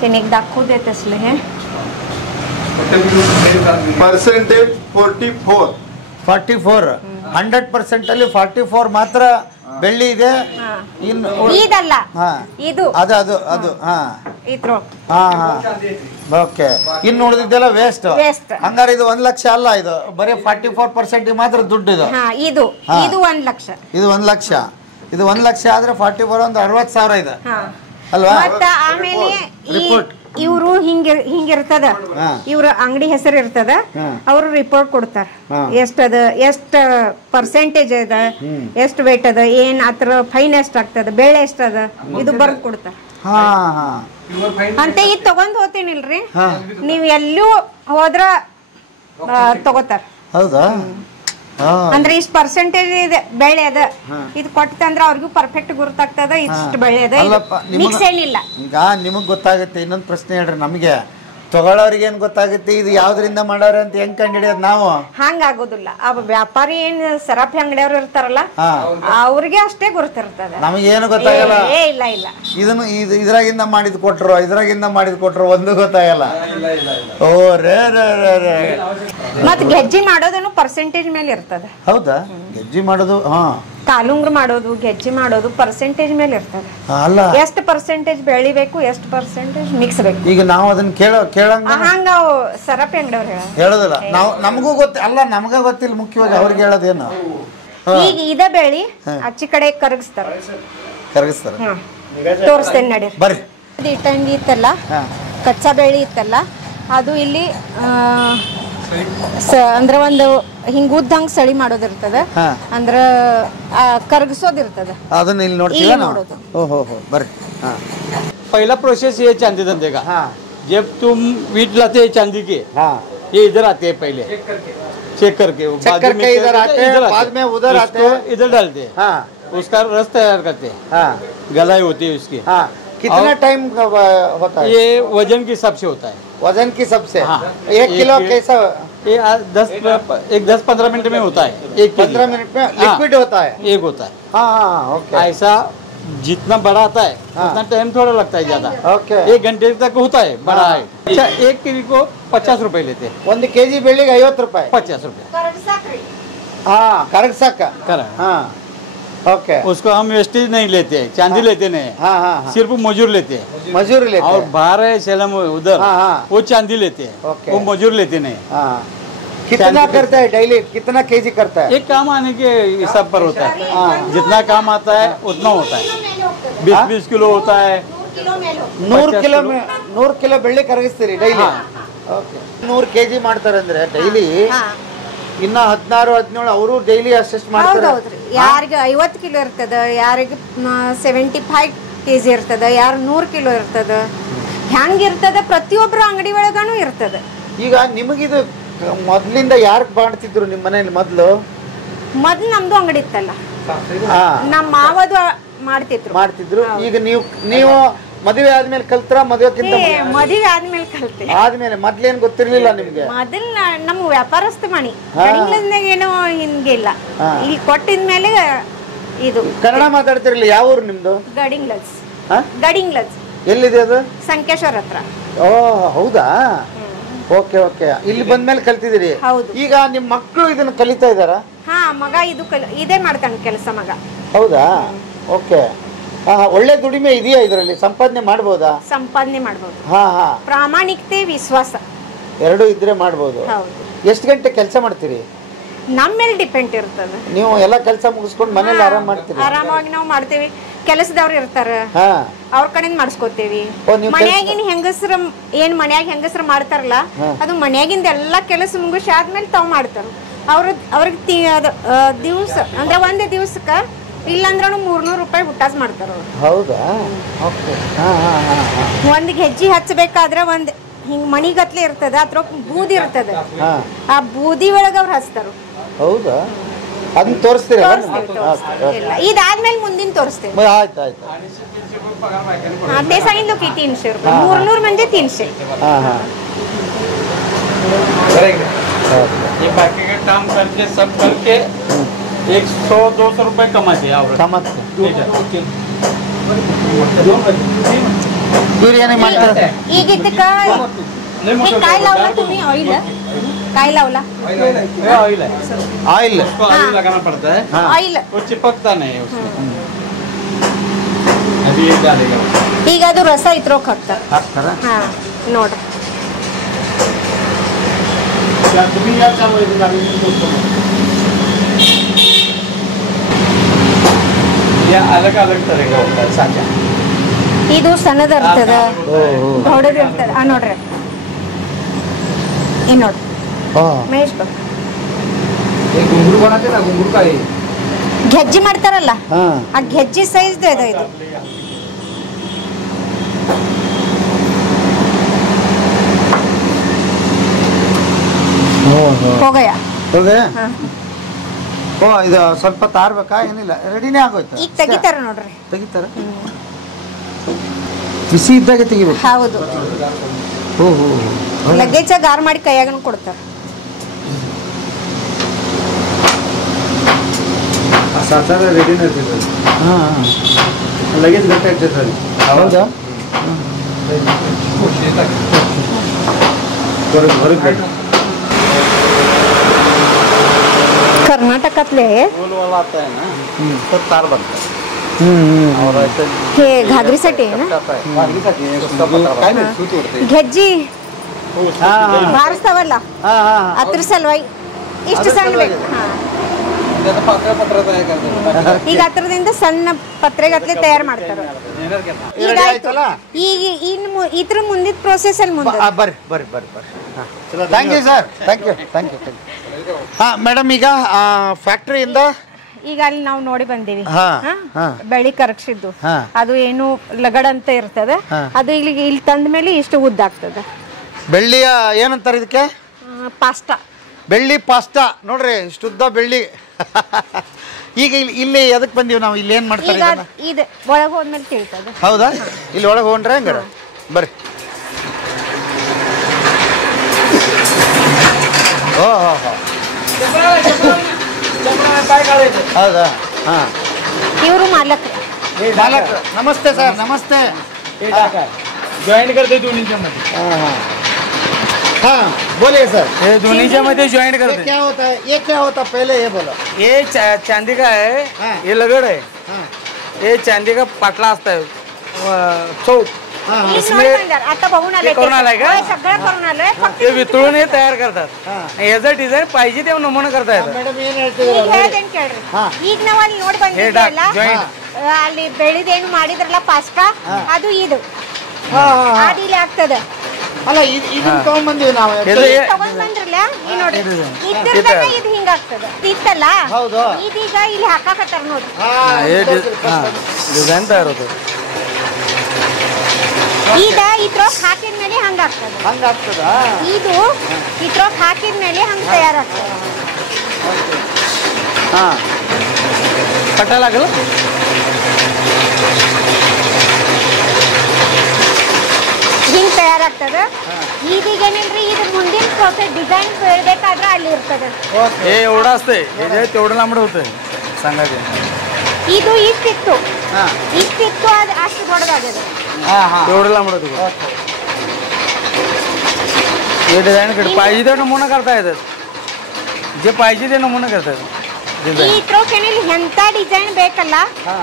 त्याने एक दाखवू देत असले हे पर्सेंटेज 44. 100% ಅಲ್ಲಿ 44 ಮಾತ್ರ ಬೆಳ್ಳಿ ಇದೆ. ಇದಲ್ಲ, ಇದು ಅದು ಇದ್ರು. ಓಕೆ. ಇನ್ನು ಉಳಿದಿದ್ದೆಲ್ಲ ವೇಸ್ಟ್. ಹಂಗಾರೆ ಇದು 1,00,000 ಅಲ್ಲ, ಇದು ಬರೀ 44% ಮಾತ್ರ ದುಡ್ಡು ಇದು. ಇದು 1,00,000. ಇದು 1,00,000. ಇದು 1,00,000 ಆದ್ರೆ 44 ಒಂದು 60,000 ಇದೆ ಅಲ್ವಾ? ಮತ್ತ ಆಮೇಲೆ ಇವರು ಹಿಂಗಿರ್ತದ, ಇವ್ರ ಅಂಗಡಿ ಹೆಸರು ಇರ್ತದ, ಅವರು ರಿಪೋರ್ಟ್ ಕೊಡ್ತಾರ. ಎಷ್ಟದ, ಎಷ್ಟ ಪರ್ಸೆಂಟೇಜ್ ಅದ, ಎಷ್ಟು ವೇಟ್ ಅದ, ಏನ್ ಅದ್ರ ಫೈನ್ ಎಷ್ಟ ಆಗ್ತದ, ಬೆಳೆ ಎಷ್ಟದ, ಇದು ಬರ್ದ್ ಕೊಡ್ತಾರ. ಅಂತ ಇದು ತಗೊಂಡ್ ಹೋಗ್ತೀನಿಲ್ರಿ, ನೀವ್ ಎಲ್ಲೂ ಹೋದ್ರ ತಗೋತಾರ. ಹೌದಾ? ಅಂದ್ರೆ ಇಷ್ಟ ಪರ್ಸೆಂಟೇಜ್ ಇದೆ ಬೆಳೆ ಅದ, ಇದು ಕೊಟ್ಟಂದ್ರ ಅವ್ರಿಗೂ ಪರ್ಫೆಕ್ಟ್ ಗುರುತಾಗ್ತದ ಇಷ್ಟು ಬೆಳೆ ಅದ, ಮಿಕ್ಸ್ ಏನಿಲ್ಲ. ಈಗ ನಿಮಗ್ ಗೊತ್ತಾಗುತ್ತೆ. ಇನ್ನೊಂದು ಪ್ರಶ್ನೆ ಹೇಳ್ರಿ ನಮಗೆ. ತಗೊಳ್ಳೋರಿಗೆ ಏನ್ ಗೊತ್ತಾಗುತ್ತೆ ಇದು ಯಾವ್ದ್ರಿಂದ ಮಾಡೋರು ಅಂತ ಹೆಂಗ್ ಕಂಡಿಡಿಯೋದು ನಾವು? ಹಂಗಾಗೋದಿಲ್ಲ. ಅವ್ ವ್ಯಾಪಾರಿ ಏನ್ ಸರಾಫಿ ಅಂಗಡಿಯವ್ರು ಇರ್ತಾರಲ್ಲ ಅವ್ರಿಗೆ ಅಷ್ಟೇ ಗುರುತಿರ್ತದೆ, ನಮಗೇನು ಗೊತ್ತಾಗಲ್ಲ. ಇಲ್ಲ ಇಲ್ಲ ಇದನ್ನು ಇದ್ರಾಗಿಂದ ಮಾಡಿದ್ ಕೊಟ್ರು ಒಂದು ಗೊತ್ತಾಗಲ್ಲ. ಓ ರೇ ರೇ ರೇ ರೇ. ಮತ್ ಗೆಜ್ಜಿ ಮಾಡೋದನ್ನು ಪರ್ಸೆಂಟೇಜ್ ಮೇಲೆ ಇರ್ತದೆ. ಹೌದಾ? ಗೆಜ್ಜಿ ಮಾಡೋದು ಕಾಲುಂಗ್ರ ಮಾಡೋದು ಗೆಜ್ಜಿ ಮಾಡೋದು ಪರ್ಸೆಂಟೇಜ್ ಮೇಲೆ ಇರ್ತದೆ. ಅಲ್ಲ, ಎಷ್ಟು ಪರ್ಸೆಂಟೇಜ್ ಬೆಳಿಬೇಕು, ಎಷ್ಟು ಪರ್ಸೆಂಟೇಜ್ ಮಿಕ್ಸ್ ಬೇಕು. ಈಗ ನಾವು ಅದನ್ನ ಕೇಳಂಗ ಹಂಗ ಸರಪಿ ಅಂಗಡಿಯವ್ರು ಹೇಳೋದಿಲ್ಲ. ನಾವು ನಮಗೂ ಗೊತ್ತಿಲ್ಲ, ನಮಗ ಗೊತ್ತಿಲ್ಲ ಮುಖ್ಯವಾಗಿ ಅವ್ರಿಗೆ ಹೇಳೋದೇನು. ಈಗ ಇದ ಬೆಳಿ ಅಚ್ಚಿ ಕಡೆ ಕರಗಿಸ್ತಾರ. ತೋರಿಸ್ತೇನೆ ನಡಿ ಬರ್ರಿ. ಇಟ್ಟಂಗಿ ಇತ್ತಲ್ಲ, ಕಚ್ಚಾ ಬೇಳಿ ಇತ್ತಲ್ಲ, ಅದು ಇಲ್ಲಿ ಅಂದ್ರ ಒಂದು ಹಿಂಗ ಉದ್ದಂಗ್ ಸಳಿ ಮಾಡೋದಿರ್ತದ, ಅಂದ್ರ ಕರಗಿಸೋದಿರ್ತದ. ಅದನ್ನ ಇಲ್ಲಿ ನೋಡ್ತೀವಿ ನೋಡೋದು. ಓಹೋ ಬರ್ರಿ. पहला प्रोसेस ये चांदी धंधे का। जब तुम वीट लाते हैं चांदी के, ये इधर आते हैं पहले चेक करके इधर आते हैं, बाद में उधर आते हैं, इधर डालते हैं, उसका रस तैयार करते हैं, गलाई होती है उसकी। कितना टाइम होता है? ये वजन के हिसाब से होता है। वजन की सबसे 1 किलो कैसा? ये 10-15 मिनट में होता है। 15 मिनट में लिक्विड होता है। एक होता है। हाँ ओके। ऐसा जितना बड़ा आता है उतना टाइम थोड़ा लगता है ज्यादा। ओके। 1 घंटे तक होता है बड़ा है। अच्छा 1 किलो को 50 रुपए लेते हैं। 1 केजी बेಳಿಗೆ 50 ರೂಪಾಯಿ। 50 रुपए। हाँ ಕರಗಿಸಾಕ। हाँ ओके। उसको हम वेस्टेज नहीं लेते हैं, चांदी लेते नहीं। हाँ हाँ सिर्फ मजूर लेते हैं। मजूर लेते हैं। और बाहर है सेलम उधर, वो चांदी लेते हैं, वो मजूर लेते नहीं। कितना करता है डेली? कितना केजी करता है? एक काम आने के हिसाब पर होता है। जितना काम आता है उतना होता है। 20 किलो होता है। 100 किलो ಬೆಳ್ಳಿ ಕರಗಿಸ್ತೀರಿ ಡೈಲಿ? ಓಕೆ. 100 ಕೆಜಿ ಮಾಡ್ತಾರೆ ಅಂದ್ರೆ ಡೈಲಿ ಇನ್ನ 16-17 ಅವರು ಡೈಲಿ ಅಸಿಸ್ಟ್ ಮಾಡ್ತಾರೆ. ಯಾರಿಗೆ 50 ಕಿಲೋ ಇರ್ತದ, ಯಾರಿಗೆ 75 ಕೆಜಿ ಇರ್ತದ, ಯಾರು 100 ಕಿಲೋ ಇರ್ತದ, ಹೆಂಗಿರ್ತದ ಪ್ರತಿಯೊಬ್ಬರ ಅಂಗಡಿ ಒಳಗಾನು ಇರ್ತದ. ಈಗ ನಿಮಗಿದು ಮೊದ್ಲಿಂದ ಯಾರು ಮಾಡ್ತಿದ್ರು ನಿಮ್ಮ ಮನೆಯಲ್ಲಿ? ಮೊದ್ಲು ನಮ್ದು ಅಂಗಡಿ ಇತ್ತಲ್ಲ, ನಮ್ಮ ಮಾವದು ಮಾಡ್ತಿದ್ರು. ಈಗ ನೀವು ಮದುವೆ ಆದ್ಮೇಲೆ ಕಲ್ತ್ರ? ಮದುವೆಕ್ಕಿಂತ ಮದುವೆ ಆದ್ಮೇಲೆ ಕಲ್ತೆ. ಆದ್ಮೇಲೆ ಮೊದ್ಲೇನ್ ಗೊತ್ತಿರ್ಲಿಲ್ಲ ನಿಮ್ಗೆ? ಮೊದಲ್ ನಮ್ಮ ವ್ಯಾಪಾರಸ್ಥ ಮಣಿ ಏನೋ ಹಿಂಗಿಲ್ಲ, ಇಲ್ಲಿ ಕೊಟ್ಟಿದ್ಮೇಲೆ ಇದು ಕನ್ನಡ ಮಾತಾಡ್ತಿರ್ಲಿಲ್ಲ. ಯಾವ ಊರು ನಿಮ್ದು? ಗಡಿಂಗ್ಲಜ್. ಎಲ್ಲಿದೆ ಅದು? ಸಂಕೇಶ್ವರ ಹತ್ರ. ಓ ಹೌದಾ? Okay okay. ಇಲ್ಲಿ ಬಂದ್ಮೇಲೆ ಕಲ್ತಿದ್ದೀರಿ? ಹೌದು. ಈಗ ನಿಮ್ ಮಕ್ಕಳು ಇದನ್ನ ಕಲಿತಾ ಇದಾರ? ಹಾ, ಮಗ ಇದೇ ಮಾಡ್ತಾನೆ ಕೆಲಸ ಮಗ. ಹೌದಾ? ಓಕೆ. ಒಳ್ಳೆ ದುಡಿಮೆ ಇದೆಯಾ ಇದರಲ್ಲಿ? ಸಂಪಾದನೆ ಮಾಡ್ಬೋದಾ? ಸಂಪಾದನೆ ಮಾಡ್ಬೋದು. ಹಾ ಹಾ. ಪ್ರಾಮಾಣಿಕತೆ, ವಿಶ್ವಾಸ ಎರಡು ಇದ್ರೆ ಮಾಡ್ಬೋದು. ಎಷ್ಟು ಗಂಟೆ ಕೆಲಸ ಮಾಡ್ತೀರಿ? ನಮ್ಮ ಮೇಲೆ ಡಿಪೆಂಡ್ ಇರ್ತದೆ. ನೀವು ಎಲ್ಲ ಕೆಲಸ ಮುಗಿಸ್ಕೊಂಡು ಮನೇಲಿ ಆರಾಮ್ ಮಾಡ್ತೀರಿ? ಆರಾಮಾಗಿ ನಾವು ಮಾಡ್ತೇವಿ. ಕೆಲಸದವ್ರು ಇರ್ತಾರ, ಅವ್ರ ಕಡೆಯಿಂದ ಮಾಡಿಸ್ಕೋತೇವಿ. ಮನ್ಯಾಗಿನ ಹೆಂಗಸ್ರ ಮನ್ಯಾಗ ಹೆಂಗಸ್ರ ಮಾಡ್ತಾರಲ್ಲ, ಅದು ಮನ್ಯಾಗಿಂದ ಎಲ್ಲಾ ಕೆಲಸ ಮುಗಿಸಿ ಆದ್ಮೇಲೆ ತಾವ್ ಮಾಡ್ತಾರ. ಅವ್ರಿಗೆ ದಿವ್ಸ ಅಂದ್ರೆ ಒಂದೇ ದಿವ್ಸಕ್ಕ ಇಲ್ಲಾಂದ್ರೂ 300 ರೂಪಾಯಿ ಊಟ ಮಾಡ್ತಾರ. ಹೌದಾ? ಒಂದ್ ಗೆಜ್ಜಿ ಹಚ್ಚಬೇಕಾದ್ರ ಒಂದ್ ಹಿಂಗ್ ಮಣಿಗತ್ಲೆ ಇರ್ತದ, ಅದ್ರ ಬೂದಿ ಇರ್ತದ, ಆ ಬೂದಿ ಒಳಗ ಅವ್ರು ಹಚ್ತಾರ. ಹೌದಾ? ಅದನ್ನ ತೋರಿಸ್ತೀರಾ? ಇದಾದ್ಮೇಲೆ ಮುಂದಿನ ತೋರಿಸ್ತೇವೆ. ಆಯ್ತು ಆಯ್ತು. ते सांगितलं की 300 रुपये. मुरनूर म्हणजे 300. ये बाकी का काम करके सब करके 100-200 रुपए कमाते हैं। ಈಗ ಇದಕ್ಕ काय लावला तुम्ही? ऑइल काय लावला? ऑइल है। ऑइल उसको ऑइल लगाना पड़ता है। ऑइल वो चिपकता नहीं है उसमें। अभी ये डालेगा। ಈಗ ಅದು ರಸ ಇತ್ರೋಕ್ ಹಾಕ್ತಾರೆ. ಹಾ ನೋಡ್ರಿ. तुम्ही या चालू आहे गाडी या अलग अलग तरह का होता है साचा। ಇದು ಸಣ್ಣದ ಇರ್ತದ, ದೊಡ್ಡದ ಇರ್ತದ. ನೋಡ್ರಿ ಇನ್ ನೋಡ್ರಿ ಮಹೇಶ್ ಬಾ. घुंगरू बनाते ना, घुंगरू का है ಗೆಜ್ಜಿ ಮಾಡ್ತಾರಲ್ಲ, ಆ ಗೆಜ್ಜಿ ಸೈಜ್ ಇದೆ ಇದು. ಹೋಗಯ್ಯ ಓ ಇದು ಸ್ವಲ್ಪ ತಾರ್ಬೇಕಾ? ಏನಿಲ್ಲ, ರೆಡಿನೇ ಆಗೋಯ್ತು. ಈಗ ತೆಗಿತಾರ ನೋಡ್ರಿ. ತೆಗಿತಾರ? ಬಿಸಿ ಇದ್ದಾಗ ತೆಗಿಬೇಕು. ಹೌದು. ಲಗೇಜ ಗಾರ್ ಮಾಡಿ ಕೈಯಾಗನು ಕೊಡ್ತಾರೆ. ರೆಡಿನ ಇರ್ತೈತೆ. ಲಗೇಜ್ ಗಟ್ಟಿ ಆಗ್ತೈತೆ ಅಲ್ಲಿ. ಹೌದಾ? ಹೊರಗೆ कर्नाटकातले तार बनतात. हे घागरीसाठी आहे ना. ಗೆಜ್ಜಿ ಬಾರಿಸ್ತಾವಲ್ಲ ಅದ್ರ ಸಲುವಾಗಿ ಇಷ್ಟು ಸಣ್ಣ ಬೇಕು. ಈಗ ಹತ್ರದಿಂದ ಸಣ್ಣ ಪತ್ರೆಗತ್ಲೆ ತಯಾರು ಮಾಡ್ತಾರೆ. ಈಗ ಈಗ ಇದ್ರ ಮುಂದಿನ ಪ್ರೋಸೆಸ್ ಅಲ್ಲಿ ಮುಂದೆ ಬರ್ರಿ. Thank you sir. Thank you. Madam, ಈಗ ಫ್ಯಾಕ್ಟ್ರಿಯಿಂದ ಈಗ ಅಲ್ಲಿ ನಾವು ನೋಡಿ ಬಂದೀವಿ ಬೆಳಿ ಕರಗಿಸಿದ್ದು. ಅದು ಏನು ಲಗಡ್ ಅಂತ ಇರ್ತದೆ. ಅದು ಇಲ್ಲಿ ತಂದ ಮೇಲೆ ಇಷ್ಟು ಉದ್ದ ಆಗ್ತದೆ. ಬೆಳ್ಳಿಯ ಏನಂತಾರೆ ಇದಕ್ಕೆ? ಪಾಸ್ಟಾ. ಬೆಳ್ಳಿ ಪಾಸ್ಟಾ ನೋಡ್ರಿ, ಇಷ್ಟುದ್ದ ಬೆಳ್ಳಿ. ಈಗ ಇಲ್ಲಿ ಎದಕ್ ಬಂದೀವಿ ನಾವು? ಇಲ್ಲಿ ಏನ್ ಮಾಡ್ತಾರೆ? ಇದು ಒಳಗೆ ಹೋದ್ಮೇಲೆ ತಿಳ್ತದೆ. ಹೌದಾ? ಇಲ್ಲಿ ಒಳಗೆ ಹೋಗ್ರೆ ಹಂಗಾರ ಬರ್ರಿ. ಹೌದಾ? ಇವರು ಮಾಲಕ್. नमस्ते सर. नमस्ते. जॉईन करते दोन्हीच्या मध्ये. हाँ बोलिए सर. हे दोन्हीच्या मध्ये जॉईन करते. क्या होता है? ये क्या होता है? पहले ये बोलो. ये चांदी का है. ये लगड़ है. ये चांदी का पाटला असता है चौक. आता बघून आले करून आलाय का? सगळं करून आलोय. ते वितळून हे तयार करतात. याचा डिझाईन पाहिजे तेव्हा नमुना करता येतात. ಮೇಡಮ್ ಏನ್ ಹೇಳ್ತಿದ್ದೀರಾ? ಕೇಳ್ರಿ. ಈಗ ನಾವು ಅಲ್ಲಿ ನೋಡಿ ಬಂದಿದ್ರಲ್ಲ, ಅಲ್ಲಿ ಬೆಳಿದೇನು ಮಾಡಿದ್ರಲ್ಲ ಪಾಸ್ಟಾ, ಅದು ಇದು ಅದು ಇಲ್ಲಿ ಆಗ್ತದೆ. ಅಲ್ಲ ಇದನ್ನ ತಗೊಂಡ್ಬಂದಿವಿ ನಾವು. ತಗೊಂಡ್ ಬಂದ್ರಲ್ಲ, ಈ ನೋಡಿ ಇದ್ರದಾಗ ಇದು ಹಿಂಗಾಗ್ತದೆ. ಇತ್ತಲ್ಲ, ಇದೀಗ ಇಲ್ಲಿ ಹಾಕಾಕತ್ತಾರ ನೋಡಿ. डिझाईन तयार होतं. ಈಗ ಇದ್ರೊಳಗೆ ಹಾಕಿದ್ಮೇಲೆ ಹಂಗಾಗ್ತದ. ಇದು ಇದ್ರೊಳಗೆ ಹಾಕಿದ್ಮೇಲೆ ಹಂಗ ತಯಾರಾಗ್ತದೆ. ಕಟ್ಟ लागलं. ಹಿಂಗ್ ತಯಾರಾಗ್ತದೆ. ಇದೀಗ ಏನಿಲ್ರಿ, ಇದ್ರ ಮುಂದಿನ ಪ್ರೋಸೆಸ್ ಡಿಸೈನ್ ಬೇಕಾದ್ರೆ ಅಲ್ಲಿ ಇರ್ತದೆ. हे एवढं असते, तेवढं लांबड होतं सांगायचं. ಇದು ಇಷ್ಟಿತ್ತು ಅದು ಅಷ್ಟು ದೊಡ್ಡದಾಗಿದೆ. एवढं लांबड होतं. हे डिझाईन पाहिजे ते नमुना करता येतात. जे पाहिजे ते नमुना करतात. ಈ ಇದ್ರಲ್ಲಿ ಎಂತ ಡಿಸೈನ್ ಬೇಕಲ್ಲ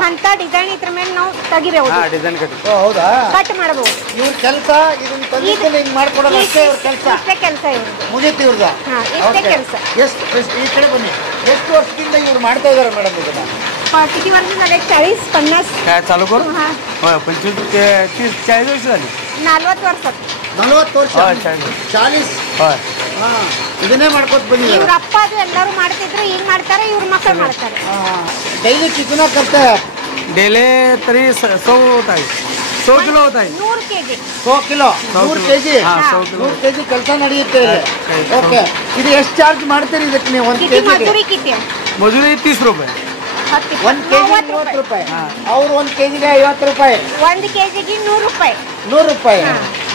ಅಂತ ಡಿಸೈನ್ ಇದ್ರ ಮೇಲೆ ನಾವು ತೆಗಿಬಹುದು. Design cut. ಹೌದಾ? ಕಟ್ ಮಾಡಬಹುದು. ಇವ್ರ ಕೆಲಸ ಇದನ್ನ ತಂದಿದ್ದಲ್ಲ ಹಿಂಗ್ ಮಾಡ್ಕೊಡೋದು ಅಷ್ಟೇ ಇವ್ರ ಕೆಲಸ. ಇಷ್ಟೇ ಕೆಲಸ ಇವ್ರದ್ದು. ಮುಗೀತು ಇವ್ರದ್ದು. ಇಷ್ಟೇ ಕೆಲಸ. ಎಷ್ಟು ಈ ಕಡೆ ಬನ್ನಿ. ಎಷ್ಟು ವರ್ಷದಿಂದ ಇವ್ರು ಮಾಡ್ತಾ ಇದಾರೆ ಮೇಡಮ್ ಇದನ್ನ? किती वर्ष झाले? 40-50. काय चालू करू? 25-30-40 वर्ष झाली. 40 ವರ್ಷ. 40 ವರ್ಷ. 40. ಇದನ್ನೇ ಮಾಡ್ಕೊತ ಬಂದಿದ್ದಾರೆ. ಇವ್ರ ಅಪ್ಪ ಅದು ಎಲ್ಲರೂ ಮಾಡ್ತಿದ್ರು, ಈಗ ಮಾಡ್ತಾರೆ, ಇವ್ರ ಮಕ್ಕಳು ಮಾಡ್ತಾರೆ. ಡೈಲಿ कितना करते हैं? डेले तरी 100 होता है. 100 किलो होता है. 100 ಕೆಜಿ. 100 ಕಿಲೋ. 100 ಕೆಜಿ. 100 ಕೆಜಿ ಕೆಲಸ ನಡೆಯುತ್ತೆ ಇಲ್ಲಿ. ಓಕೆ. ಇದು ಎಷ್ಟು ಚಾರ್ಜ್ ಮಾಡ್ತೀರಿ ಇದಕ್ಕೆ ನೀವು? 1 ಕೆಜಿ ಮಜೂರಿ ಕಿತಿ? मजुरी 30 रुपये. 1 ಕೆಜಿ 30 ರೂಪಾಯಿ. ಅವ್ರು 1 ಕೆಜಿಗೆ 50 ರೂಪಾಯಿ. 1 ಕೆಜಿಗೆ 100 ರೂಪಾಯಿ. 100 ರೂಪಾಯಿ.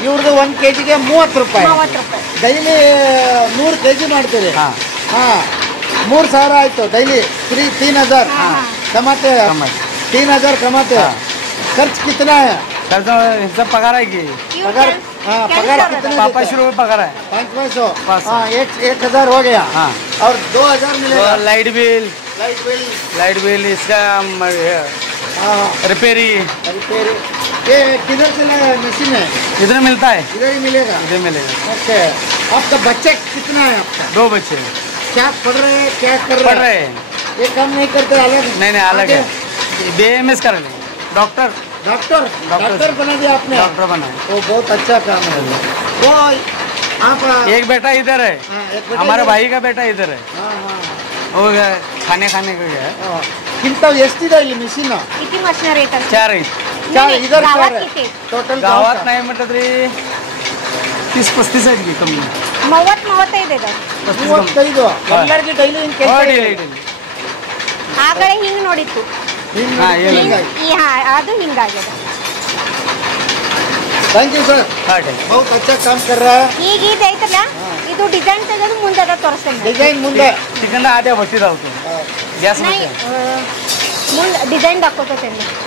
ಇವ್ರದ್ದು 1 ಕೆಜಿಗೆ 30 ರೂಪಾಯಿ. 30 ರೂಪಾಯಿ. ಡೈಲಿ 100 ಕೆಜಿ ಮಾಡ್ತೀರಿ? 3000 ಆಯ್ತು. ಡೈಲಿ 3000 कमाते हैं. 3000 कमाते हैं. खर्च कितना है? खर्च पगार है की? पगार पगार कितना? 500 रुपये पगार है. 500. 1000 हो गया. और 2000 मिलेगा. लाइट बिल इसका रिपेयरी. ये किधर से लाया मशीन है? इधर मिलता है. इधर ही मिलेगा. इधर मिलेगा. ओके. आपका बच्चे कितना है आपका? 2 बच्चे. क्या पढ़ रहे हैं? क्या कर पढ़ रहे हैं. ये काम नहीं करते? अलग? नहीं अलग है. BAMS कर रहे. डॉक्टर बना दिया आपने? डॉक्टर बना. वो बहुत अच्छा काम है. वो आप एक बेटा इधर है. हमारे भाई का बेटा इधर है. वो खाने का है. किंतु ಎಷ್ಟಿದೆ ಇಲ್ಲಿ ಮಿಷಿನ್? किती मशीनरी आहेत? 4 आहेत. 4 इधर 4 गावात किती? टोटल गावात नाही म्हटलं तरी 30-35 आहेत की कमी. 30-35 ಇದೆ. 35 ಎಲ್ಲರಿಗೆ ಡೈಲಿ ಇನ್ ಕೆಲಸ ಇದೆ. ಆಗಲೇ ಹಿಂಗ್ ನೋಡಿತ್ತು. ಅದು ಹಿಂಗಾಗಿದೆ. ಥ್ಯಾಂಕ್ ಯು ಸರ್ हाँ ठीक बहुत अच्छा काम कर रहा है ಈಗ ಇದು ಐತಲ್ಲ ಇದು ಡಿಸೈನ್ ತೆಗೆದು ಮುಂದೆ ಅದ ತೋರಿಸ್ತೇನೆ ಡಿಸೈನ್ ಮುಂದೆ चिकन आधे बट्टी डालतो गॅस ಮುಂದೆ ಡಿಸೈನ್ दाखवतो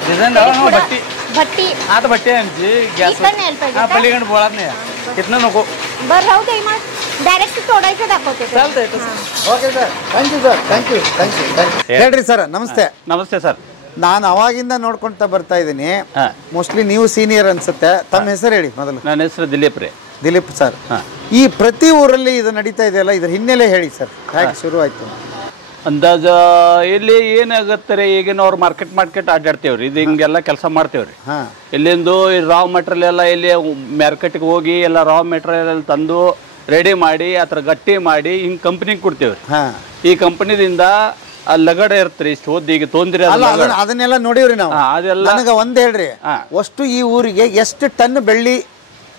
डिझाईन बट्टी भट्टी आता बट्टी आहे आमची गॅस इकडनं यायला पाहिजे हा का? पलीकडे बोळात नाही इथनं नको बरं राहू दे मग डायरेक्ट तोडायचं दाखवते ते. चालतंय हां. Okay sir thank you sir thank you thank you ಹೇಳ್ರಿ ಸರ್ ನಮಸ್ತೆ ನಮಸ್ತೆ ಸರ್ ನಾನು ಅವಾಗಿಂದ ನೋಡ್ಕೊಂತ ಬರ್ತಾ ಇದ್ದೀನಿ ಹಾ ಮೋಸ್ಟ್ಲಿ ನೀವು ಸೀನಿಯರ್ ಅನ್ಸುತ್ತೆ ತಮ್ಮ ಹೆಸರು ಹೇಳಿ ಮೊದಲು ನನ್ನ ಹೆಸರು ದಿಲೀಪ್ ರೀ ದಿಲೀಪ್ ಸರ್ ಹಾ. ಈ ಪ್ರತಿ ಊರಲ್ಲಿ ಇದು ನಡೀತಾ ಇದೆಯಲ್ಲ ಇದ್ರ ಹಿನ್ನೆಲೆ ಹೇಳಿ ಸರ್ ಹೇಗೆ ಶುರು ಆಯ್ತು ಅಂದಾಜ ಇಲ್ಲಿ ಏನಾಗತ್ತೆ ರೀ ಈಗಿನ ಅವ್ರು ಮಾರ್ಕೆಟ್ ಅಡ್ಡಾಡ್ತೇವ್ರಿ ಇದು ಹಿಂಗೆಲ್ಲ ಕೆಲಸ ಮಾಡ್ತೇವ್ರಿ ಹಾ ಇಲ್ಲಿಂದು ರಾ ಮೆಟೀರಿಯಲ್ ಎಲ್ಲ ಇಲ್ಲಿ ಮಾರ್ಕೆಟ್ಗೆ ಹೋಗಿ ಎಲ್ಲ ರಾ ಮೆಟೀರಿಯಲ್ ತಂದು ರೆಡಿ ಮಾಡಿ ಆ ಥರ ಗಟ್ಟಿ ಮಾಡಿ ಹಿಂಗೆ ಕಂಪ್ನಿಗೆ ಕೊಡ್ತೇವ್ರಿ ಹಾ ಈ ಕಂಪ್ನಿದಿಂದ ಲಗಡೆ ಇರ್ತ್ರಿ ಇಷ್ಟು ಓದಿ ಈಗ ತೊಂದ್ರೆ ಅಲ್ಲ ಅದನ್ನೆಲ್ಲ ನೋಡಿವ್ರಿ ನಾವು ಅದೆಲ್ಲ ನನಗೆ ಒಂದ್ ಹೇಳ್ರಿ ಹಾ. ಅಷ್ಟು ಈ ಊರಿಗೆ ಎಷ್ಟು ಟನ್ ಬೆಳ್ಳಿ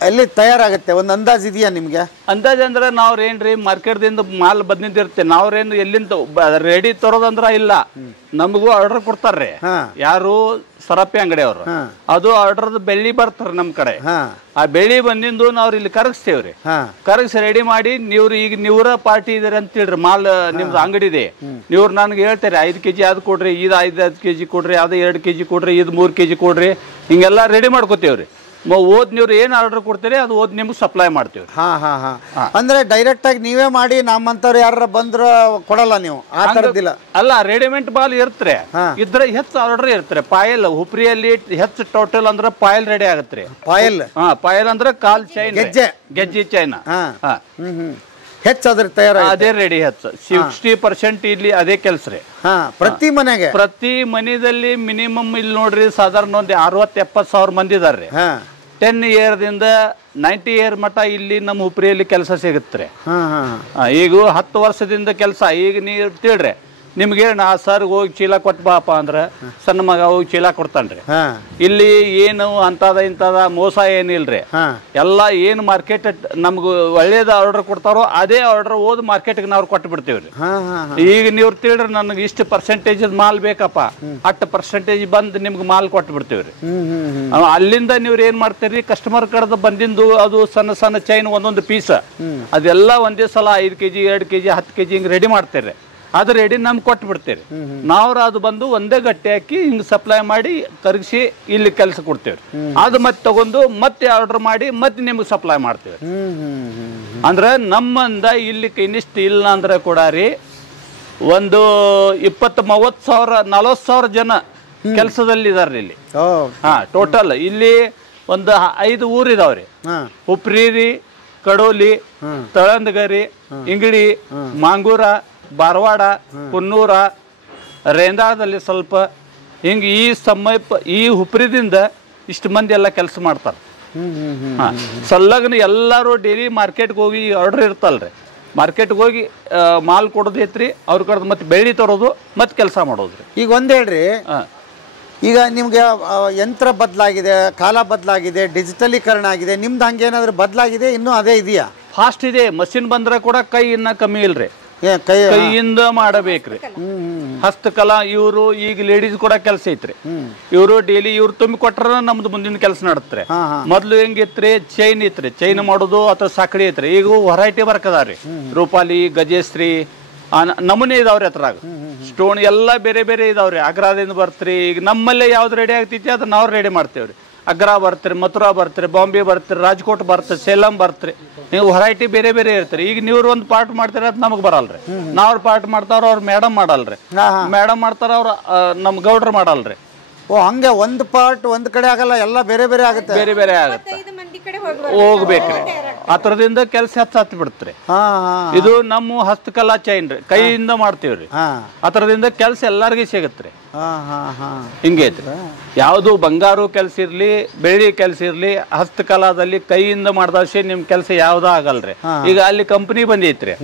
ಅಲ್ಲಿ ತಯಾರಾಗುತ್ತೆ ಒಂದು ಅಂದಾಜ್ ಇದೆಯಾ ನಿಮ್ಗೆ ಅಂದಾಜ್ ಅಂದ್ರೆ ನಾವ್ರೇನ್ರಿ ಮಾರ್ಕೆಟ್ದಿಂದ ಮಾಲ್ ಬಂದಿದ್ದಿರುತ್ತೆ ನಾವ್ರೇನು ಎಲ್ಲಿಂದ ರೆಡಿ ತರೋದಂದ್ರ ಇಲ್ಲ ನಮಗೂ ಆರ್ಡರ್ ಕೊಡ್ತಾರ್ರಿ ಹಾ. ಯಾರು ಸರಪಿ ಅಂಗಡಿ ಅವರು ಹಾ. ಅದು ಆರ್ಡರ್ ಬೆಳ್ಳಿ ಬರ್ತಾರ ನಮ್ ಕಡೆ ಹಾ ಆ ಬೆಳ್ಳಿ ಬಂದಿಂದು ನಾವ್ ಇಲ್ಲಿ ಕರಗಿಸ್ತೇವ್ರಿ ಹಾ ಕರಗಿಸಿ ರೆಡಿ ಮಾಡಿ ನೀವ್ರು ಈಗ ನೀವ್ರ ಪಾರ್ಟಿ ಇದಾರೆ ಅಂತ ಹೇಳ್ರಿ ಮಾಲ್ ನಿಮ್ದು ಅಂಗಡಿ ಇದೆ ನೀವ್ರು ನನ್ಗೆ ಹೇಳ್ತಾರೆ 5 ಕೆಜಿ ಅದು ಕೊಡ್ರಿ ಇದು 5 ಕೆಜಿ ಕೊಡ್ರಿ ಅದು 2 ಕೆಜಿ ಕೊಡ್ರಿ ಇದು 3 ಕೆಜಿ ಕೊಡ್ರಿ ಹಿಂಗೆಲ್ಲ ರೆಡಿ ಮಾಡ್ಕೋತೇವ್ರಿ ಓದ್ ನೀವ್ರು ಏನ್ ಆರ್ಡರ್ ಕೊಡ್ತೀರಿ ಅದು ಓದ್ ನಿಮ್ಗೆ ಸಪ್ಲೈ ಮಾಡ್ತೀವಿ ಹಾ ಹಾ ಹಾ ಅಂದ್ರೆ ಡೈರೆಕ್ಟ್ ಆಗಿ ನೀವೇ ಮಾಡಿ ನಮ್ಮಂತವ್ರು ಯಾರ ಬಂದ್ರ ಕೊಡಲ್ಲ ನೀವು ಆ ತರದಿಲ್ಲ ಅಲ್ಲ ರೆಡಿಮೇಡ್ ಬಾಲ್ ಇರ್ತ್ರೆ ಹಾ. ಇದ್ರೆ ಹೆಚ್ಚು ಆರ್ಡರ್ ಇರ್ತಾರೆ ಪಾಯಲ್ ಹುಪ್ರಿಯಲ್ಲಿ ಹೆಚ್ಚು ಟೋಟಲ್ ಅಂದ್ರೆ ಪಾಯಲ್ ರೆಡಿ ಆಗತ್ರಿ ಪಾಯಲ್ ಹಾ ಪಾಯಲ್ ಅಂದ್ರೆ ಕಾಲ್ ಚೈನ್ ಗೆಜ್ಜೆ. ಗೆಜ್ಜೆ ಚೈನ್ ಹಾ ಹಾ ಹ್ಮ್ ಹೆಚ್ಚು ಅದ್ರ ತಯಾರ ಅದೇ ರೆಡಿ ಹೆಚ್ಚು 60% ಇಲ್ಲಿ ಅದೇ ಕೆಲ್ಸ ರೀ ಹಾ ಪ್ರತಿ ಮನೆಗೆ ಪ್ರತಿ ಮನೆಯಲ್ಲಿ ಮಿನಿಮಮ್ ಇಲ್ಲಿ ನೋಡ್ರಿ ಸಾಧಾರಣ ಒಂದು 60-70 ಸಾವಿರ ಮಂದಿ ಇದಾರ್ರಿ ಹಾ 10 ಇಯರ್ದಿಂದ 90 ಇಯರ್ ಮಟ್ಟ ಇಲ್ಲಿ ನಮ್ಮ ಹುಪ್ರಿಯಲ್ಲಿ ಕೆಲಸ ಸಿಗುತ್ತೆ ಹಾ ಹಾ ಈಗ 10 ವರ್ಷದಿಂದ ಕೆಲಸ ಈಗ ನೀವು ತಿಳ್ರಿ ನಿಮ್ಗೆ ನಾ ಸರ್ ಹೋಗಿ ಚೀಲ ಕೊಟ್ಟು ಬಾಪ ಅಂದ್ರೆ ಸಣ್ಣ ಮಗ ಹೋಗಿ ಚೀಲ ಕೊಡ್ತಾನ್ರಿ ಹಾ ಇಲ್ಲಿ ಏನು ಅಂತದ ಇಂತದ ಮೋಸ ಏನಿಲ್ರಿ ಹಾ ಎಲ್ಲ ಏನು ಮಾರ್ಕೆಟ್ ನಮ್ಗೆ ಒಳ್ಳೇದ ಆರ್ಡರ್ ಕೊಡ್ತಾರೋ ಅದೇ ಆರ್ಡರ್ ಓದ್ ಮಾರ್ಕೆಟ್ಗೆ ನಾವು ಕೊಟ್ಟು ಬಿಡ್ತೀವ್ರಿ ಹಾ ಹಾ ಈಗ ನೀವು ತಿಳ್ರಿ ನನಗೆ ಇಷ್ಟು ಪರ್ಸೆಂಟೇಜ್ ಮಾಲ್ ಬೇಕಪ್ಪ 10% ಬಂದು ನಿಮ್ಗೆ ಮಾಲ್ ಕೊಟ್ಟು ಬಿಡ್ತೀವ್ರಿ ಅಲ್ಲಿಂದ ನೀವ್ರು ಏನ್ ಮಾಡ್ತೀರಿ ಕಸ್ಟಮರ್ ಕಡೆದ ಬಂದಿಂದು ಅದು ಸಣ್ಣ ಸಣ್ಣ ಚೈನ್ ಒಂದೊಂದು ಪೀಸ್ ಅದೆಲ್ಲ ಒಂದೇ ಸಲ 5 ಕೆಜಿ 2 ಕೆಜಿ 10 ಕೆಜಿ ಹಿಂಗ್ ರೆಡಿ ಮಾಡ್ತೀರಿ ಅದು ರೆಡಿ ನಮ್ಗೆ ಕೊಟ್ಟು ಬಿಡ್ತೀರಿ ನಾವ್ರ ಅದು ಬಂದು ಒಂದೇ ಗಟ್ಟಿ ಹಾಕಿ ಹಿಂಗ್ ಸಪ್ಲೈ ಮಾಡಿ ಕರಗಿಸಿ ಇಲ್ಲಿ ಕೆಲಸ ಕೊಡ್ತೇವ್ರಿ ಅದು ಮತ್ತೆ ತಗೊಂಡು ಮತ್ತೆ ಆರ್ಡರ್ ಮಾಡಿ ಮತ್ತೆ ನಿಮ್ಗೆ ಸಪ್ಲೈ ಮಾಡ್ತೇವೆ ಅಂದ್ರೆ ನಮ್ಮಂದ ಇಲ್ಲಿ ಇನ್ನಿಷ್ಟು ಇಲ್ಲ ಅಂದ್ರೆ ಕೂಡ ರೀ ಒಂದು 20-30 ಸಾವಿರ 40 ಸಾವಿರ ಜನ ಕೆಲಸದಲ್ಲಿ ಇದಾರ್ರಿ ಇಲ್ಲಿ ಓ ಹಾ ಟೋಟಲ್ ಇಲ್ಲಿ ಒಂದು 5 ಊರಿದಾವ್ರಿ ಹಾ ಹುಪ್ರಿ ರೀ ಕಡೋಲಿ ತಳಂದಗರಿ ಇಂಗಡಿ ಮಾಂಗೂರ ಬಾರವಾಡ ಕುನ್ನೂರ ರೇಂದಾಳದಲ್ಲಿ ಸ್ವಲ್ಪ ಹಿಂಗೆ ಈ ಸಮೀಪ ಈ ಹುಪ್ರಿದಿಂದ ಇಷ್ಟು ಮಂದಿ ಎಲ್ಲ ಕೆಲಸ ಮಾಡ್ತಾರೆ ಸಲ್ಲಗನ ಎಲ್ಲರೂ ಡೈಲಿ ಮಾರ್ಕೆಟ್ಗೆ ಹೋಗಿ ಆರ್ಡರ್ ಇರ್ತಲ್ರಿ ಮಾರ್ಕೆಟ್ಗೆ ಹೋಗಿ ಮಾಲ್ ಕೊಡೋದೈತ್ರಿ ಅವ್ರ ಕಡೆ ಮತ್ತೆ ಬೆಳ್ಳಿ ತರೋದು ಮತ್ತೆ ಕೆಲಸ ಮಾಡೋದ್ರಿ ಈಗ ಒಂದ್ ಹೇಳ್ರಿ ಈಗ ನಿಮ್ಗೆ ಯಂತ್ರ ಬದಲಾಗಿದೆ ಕಾಲ ಬದಲಾಗಿದೆ ಡಿಜಿಟಲೀಕರಣ ಆಗಿದೆ ನಿಮ್ದು ಹಂಗೇನಾದ್ರೂ ಬದಲಾಗಿದೆ ಇನ್ನೂ ಅದೇ ಇದೆಯಾ ಫಾಸ್ಟ್ ಇದೆ ಮಷಿನ್ ಬಂದ್ರೆ ಕೂಡ ಕೈ ಇನ್ನ ಕಮ್ಮಿ ಇಲ್ರಿ ಕೈ ಕೈಯಿಂದ ಮಾಡಬೇಕ್ರಿ ಹಸ್ತಕಲಾ ಇವರು ಈಗ ಲೇಡೀಸ್ ಕೂಡ ಕೆಲಸ ಐತ್ರಿ ಇವರು ಡೈಲಿ ಇವ್ರು ತುಂಬಿ ಕೊಟ್ರ ನಮ್ದು ಮುಂದಿನ ಕೆಲಸ ನಡತ್ರಿ ಮೊದ್ಲು ಹೆಂಗಿತ್ರಿ ಚೈನ್ ಇತ್ರಿ ಚೈನ್ ಮಾಡೋದು ಅಥವಾ ಸಾಕಡಿ ಐತ್ರಿ ಈಗ ವೆರೈಟಿ ವರ್ಕ್ ಅದಾವ್ರಿ ರೂಪಾಲಿ ಗಜೇಶ್ರೀ ನಮೂನೆ ಇದಾವ್ರಿ ಅದ್ರಾಗ ಸ್ಟೋನ್ ಎಲ್ಲ ಬೇರೆ ಬೇರೆ ಇದಾವ್ರಿ ಅಗ್ರಾದಿಂದ ಬರ್ತ್ರಿ ಈಗ ನಮ್ಮಲ್ಲೇ ಯಾವ್ದು ರೆಡಿ ಆಗ್ತೈತಿ ಅದನ್ನ ನಾವು ರೆಡಿ ಮಾಡ್ತೇವ್ರಿ ಅಗ್ರಾ ಬರ್ತೀರಿ ಮಥುರಾ ಬರ್ತೀರಿ ಬಾಂಬೆ ಬರ್ತೀರಿ ರಾಜ್ಕೋಟ್ ಬರ್ತೀರಿ ಸೇಲಂ ಬರ್ತೀರಿ ನೀವು ವೆರೈಟಿ ಬೇರೆ ಬೇರೆ ಇರ್ತೀರಿ ಈಗ ನೀವು ಒಂದು ಪಾರ್ಟ್ ಮಾಡ್ತೀರ ಅದು ನಮಗೆ ಬರಲ್ರಿ ನಾವ್ರ ಪಾರ್ಟ್ ಮಾಡ್ತಾರ ಅವ್ರ ಮೇಡಮ್ ಮಾಡಲ್ರಿ ಮೇಡಮ್ ಮಾಡ್ತಾರ ಅವ್ರ ನಮ್ಮ ಗೌಡ್ರು ಮಾಡಲ್ರಿ ಓ ಹಂಗೆ ಒಂದು ಪಾರ್ಟ್ ಒಂದ್ ಕಡೆ ಆಗಲ್ಲ ಎಲ್ಲ ಬೇರೆ ಬೇರೆ ಆಗುತ್ತೆ ಬೇರೆ ಬೇರೆ ಆಗುತ್ತೆ ಹೋಗ್ಬೇಕ್ರಿ ಹತ್ರದಿಂದ ಕೆಲಸ ಹತ್ತಿ ಬಿಡ್ತ್ರಿ ಇದು ನಮ್ಮ ಹಸ್ತಕಲಾ ಚೈನ್ ರೀ ಕೈಯಿಂದ ಮಾಡ್ತೀವ್ರಿ ಹತ್ರದಿಂದ ಕೆಲಸ ಎಲ್ಲಾರ್ಗಿ ಸಿಗತ್ರಿ ಹಿಂಗೈತ್ರಿ ಯಾವುದು ಬಂಗಾರು ಕೆಲಸ ಇರ್ಲಿ ಬೆಳ್ಳಿ ಕೆಲಸ ಇರ್ಲಿ ಹಸ್ತಕಲಾದಲ್ಲಿ ಕೈಯಿಂದ ಮಾಡ್ದಷ್ಟೇ ನಿಮ್ ಕೆಲಸ ಯಾವ್ದು ಆಗಲ್ರಿ ಈಗ ಅಲ್ಲಿ ಕಂಪನಿ ಬಂದೈತ್ರಿ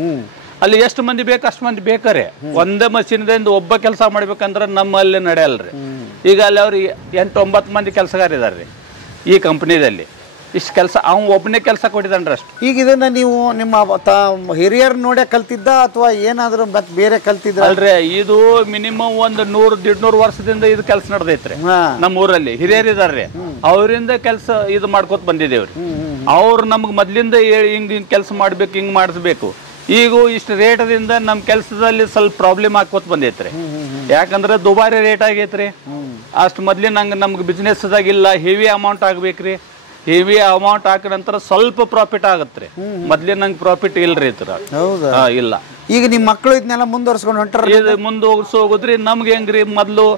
ಅಲ್ಲಿ ಎಷ್ಟು ಮಂದಿ ಬೇಕು ಅಷ್ಟು ಮಂದಿ ಬೇಕಾರೆ ಒಂದೇ ಮಷೀನ್ದಿಂದ ಒಬ್ಬ ಕೆಲಸ ಮಾಡ್ಬೇಕಂದ್ರೆ ನಮ್ಮಲ್ಲಿ ನಡೆಯಲ್ರಿ ಈಗ ಅಲ್ಲಿ ಅವ್ರಿಗೆ 8-9 ಮಂದಿ ಕೆಲಸಗಾರ ಇದಾರ್ರಿ ಈ ಕಂಪನಿದಲ್ಲಿ ಇಷ್ಟು ಕೆಲಸ ಅವ್ನು ಒಬ್ಬನೇ ಕೆಲಸ ಕೊಟ್ಟಿದ್ದಾನ್ರಿ ಅಷ್ಟು. ಈಗ ಇದನ್ನ ನೀವು ನಿಮ್ಮ ಹಿರಿಯರ್ ನೋಡೇ ಕಲ್ತಿದ್ದ ಅಥವಾ ಏನಾದ್ರು ಮತ್ತೆ ಬೇರೆ ಕಲ್ತಿದ್ರ? ಅಲ್ರಿ, ಇದು ಮಿನಿಮಮ್ ಒಂದು 100-150 ವರ್ಷದಿಂದ ಇದು ಕೆಲಸ ನಡೆದೈತ್ರಿ ನಮ್ಮ ಊರಲ್ಲಿ. ಹಿರಿಯರ್ ಇದಾರ್ರಿ, ಅವರಿಂದ ಕೆಲಸ ಇದು ಮಾಡ್ಕೊತ ಬಂದಿದ್ದೇವ್ರಿ. ಅವ್ರು ನಮ್ಗೆ ಮೊದ್ಲಿಂದ ಹೇಳಿ ಹಿಂಗ್ ಕೆಲಸ ಮಾಡ್ಬೇಕು, ಹಿಂಗ್ ಮಾಡಿಸ್ಬೇಕು. ಈಗ ಇಷ್ಟು ರೇಟದಿಂದ ನಮ್ಮ ಕೆಲಸದಲ್ಲಿ ಸ್ವಲ್ಪ ಪ್ರಾಬ್ಲಮ್ ಆಕೋತ ಬಂದೈತ್ರಿ. ಯಾಕಂದ್ರೆ ದುಬಾರಿ ರೇಟ್ ಆಗೈತ್ರಿ. ಅಷ್ಟು ಮೊದ್ಲಿನಂಗೆ ನಮ್ಗೆ ಬಿಸ್ನೆಸ್ದಾಗಿಲ್ಲ, ಹೆವಿ ಅಮೌಂಟ್ ಆಗ್ಬೇಕ್ರಿ. ಹೆವಿ ಅಮೌಂಟ್ ಹಾಕಿದ ನಂತರ ಸ್ವಲ್ಪ ಪ್ರಾಫಿಟ್ ಆಗತ್ರಿ. ಮೊದ್ಲಿನಂಗೆ ಪ್ರಾಫಿಟ್ ಇಲ್ರಿ ಇದ್ರ. ಇಲ್ಲ. ಈಗ ನಿಮ್ಮ ಮಕ್ಕಳು ಇದನ್ನೆಲ್ಲ ಮುಂದುವರ್ಸ್ಕೊಂಡು ಹೊಂಟಾರ? ಇದು ಹೋಗುದ್ರಿ. ನಮ್ಗೆ ಹೆಂಗ್ರಿ, ಮೊದ್ಲು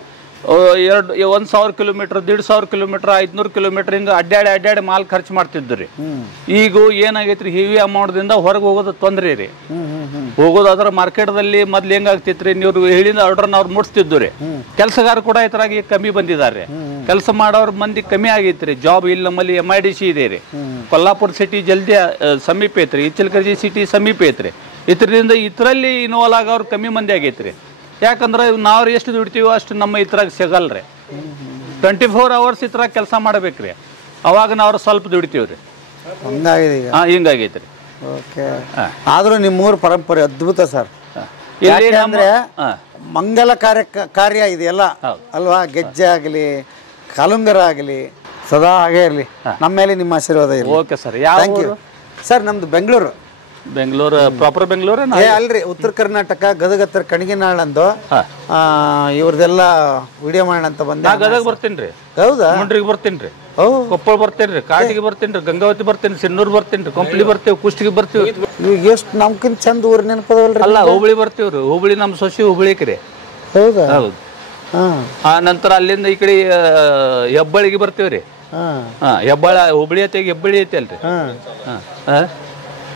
1,000 ಕಿಲೋಮೀಟರ್, 1,500 ಕಿಲೋಮೀಟರ್, 500 ಕಿಲೋಮೀಟರ್ ಹಿಂಗ ಅಡ್ಡಾಡಿ ಮಾಲ್ ಖರ್ಚು ಮಾಡ್ತಿದ್ರಿ. ಈಗ ಏನಾಗೈತ್ರಿ, ಹೆವಿ ಅಮೌಂಟ್ ದಿಂದ ಹೊರಗೆ ಹೋಗೋದು ತೊಂದ್ರೆ ರೀ. ಹೋಗೋದಾದ್ರ ಮಾರ್ಕೆಟ್ದಲ್ಲಿ ಮೊದ್ಲು ಹೆಂಗಾಗ್ತಿತ್ರಿ, ನೀವು ಹೇಳಿದ ಆರ್ಡರ್ನ ಅವ್ರು ಮುಟ್ಸ್ತಿದ್ದು ರೀ. ಕೆಲಸಗಾರ ಕೂಡ ಇತರಾಗಿ ಕಮ್ಮಿ ಬಂದಿದ್ದಾರೆ. ಕೆಲಸ ಮಾಡೋರ್ ಮಂದಿ ಕಮ್ಮಿ ಆಗೈತ್ರಿ. ಜಾಬ್ ಇಲ್ಲಿ ನಮ್ಮಲ್ಲಿ MIDC ಇದೆ ರೀ. ಕೊಲ್ಲಾಪುರ ಸಿಟಿ ಜಲ್ದಿ ಸಮೀಪ ಐತ್ರಿ. ಇಚಲಕರಂಜಿ ಸಿಟಿ ಸಮೀಪ ಐತ್ರಿ. ಇದರಲ್ಲಿ ಇನ್ವಾಲ್ವ್ ಆಗೋರು ಕಮ್ಮಿ ಮಂದಿ ಆಗೈತ್ರಿ. ಯಾಕಂದ್ರೆ ನಾವು ಎಷ್ಟು ದುಡಿತೀವೋ ಅಷ್ಟು ನಮ್ಮ ಇದ್ರಾಗ ಸಿಗಲ್ರಿ. 24 hours ಇದ್ರಾಗ ಕೆಲಸ ಮಾಡ್ಬೇಕ್ರಿ. ಅವಾಗ ನಾವು ಸ್ವಲ್ಪ ದುಡಿತೀವ್ರಿ. ಹಿಂಗಾಗೈತ್ರಿ. ಆದ್ರೂ ನಿಮ್ಮೂರ ಪರಂಪರೆ ಅದ್ಭುತ ಸರ್. ಅಂದ್ರೆ ಮಂಗಲ ಕಾರ್ಯ ಇದೆಯಲ್ಲ ಅಲ್ವಾ? ಗೆಜ್ಜೆ ಆಗಲಿ, ಕಾಲುಂಗರ ಆಗಲಿ, ಸದಾ ಹಾಗೆ ಇರಲಿ. ನಮ್ಮ ಮೇಲೆ ನಿಮ್ಮ ಆಶೀರ್ವಾದ ಇರಲಿ. Okay sir. ಯಾವ ಸರ್? ನಮ್ದು ಬೆಂಗಳೂರು. ಪ್ರಾಪರ್ ಬೆಂಗಳೂರು ಅಲ್ರಿ, ಉತ್ತರ ಕರ್ನಾಟಕ, ಗದಗ ಹತ್ರ ಕಣಿಗಿನಾಳ್ ಅಂದು ಇವ್ರದೆಲ್ಲ ವಿಡಿಯೋ ಮಾಡೋಣ ಅಂತ ಬಂದೆ. ಗದಗ ಬರ್ತೀನಿ. ಹೌದಾ? ಮುಂಡ್ರಿಗೆ ಬರ್ತೀನಿ, ಕೊಪ್ಪಳ ಬರ್ತೇನ್ರಿ, ಕಾಟಿಗೆ ಬರ್ತೀನಿ, ಗಂಗಾವತಿ ಬರ್ತೀನಿ, ಸಿನ್ನೂರ್ ಬರ್ತೀನಿ, ಕಂಪ್ಲಿ ಬರ್ತೇವೆ, ಕುಷ್ಟಗಿ ಬರ್ತೀವಿ. ಈಗ ಎಷ್ಟು ನಮ್ಕಿಂತ ಚಂದ ಊರ್ ನೆನಪದವಲ್ರಿ? ಅಲ್ಲ, ಹುಬ್ಳಿ ಬರ್ತೀವ್ರಿ. ಹುಬ್ಳಿ ನಮ್ಮ ಸೊಸಿ ಹುಬ್ಳಿಕ್ರಿ. ಹೌದಾ? ಹೌದು. ಆ ನಂತರ ಅಲ್ಲಿಂದ ಈ ಕಡೆ ಹೆಬ್ಬಳಿಗೆ ಬರ್ತೀವ್ರಿ. ಹೆಬ್ಬಾಳ ಹುಬ್ಳಿ ಐತಿ, ಹೆಬ್ಬಳಿ ಐತಿ ಅಲ್ರಿ,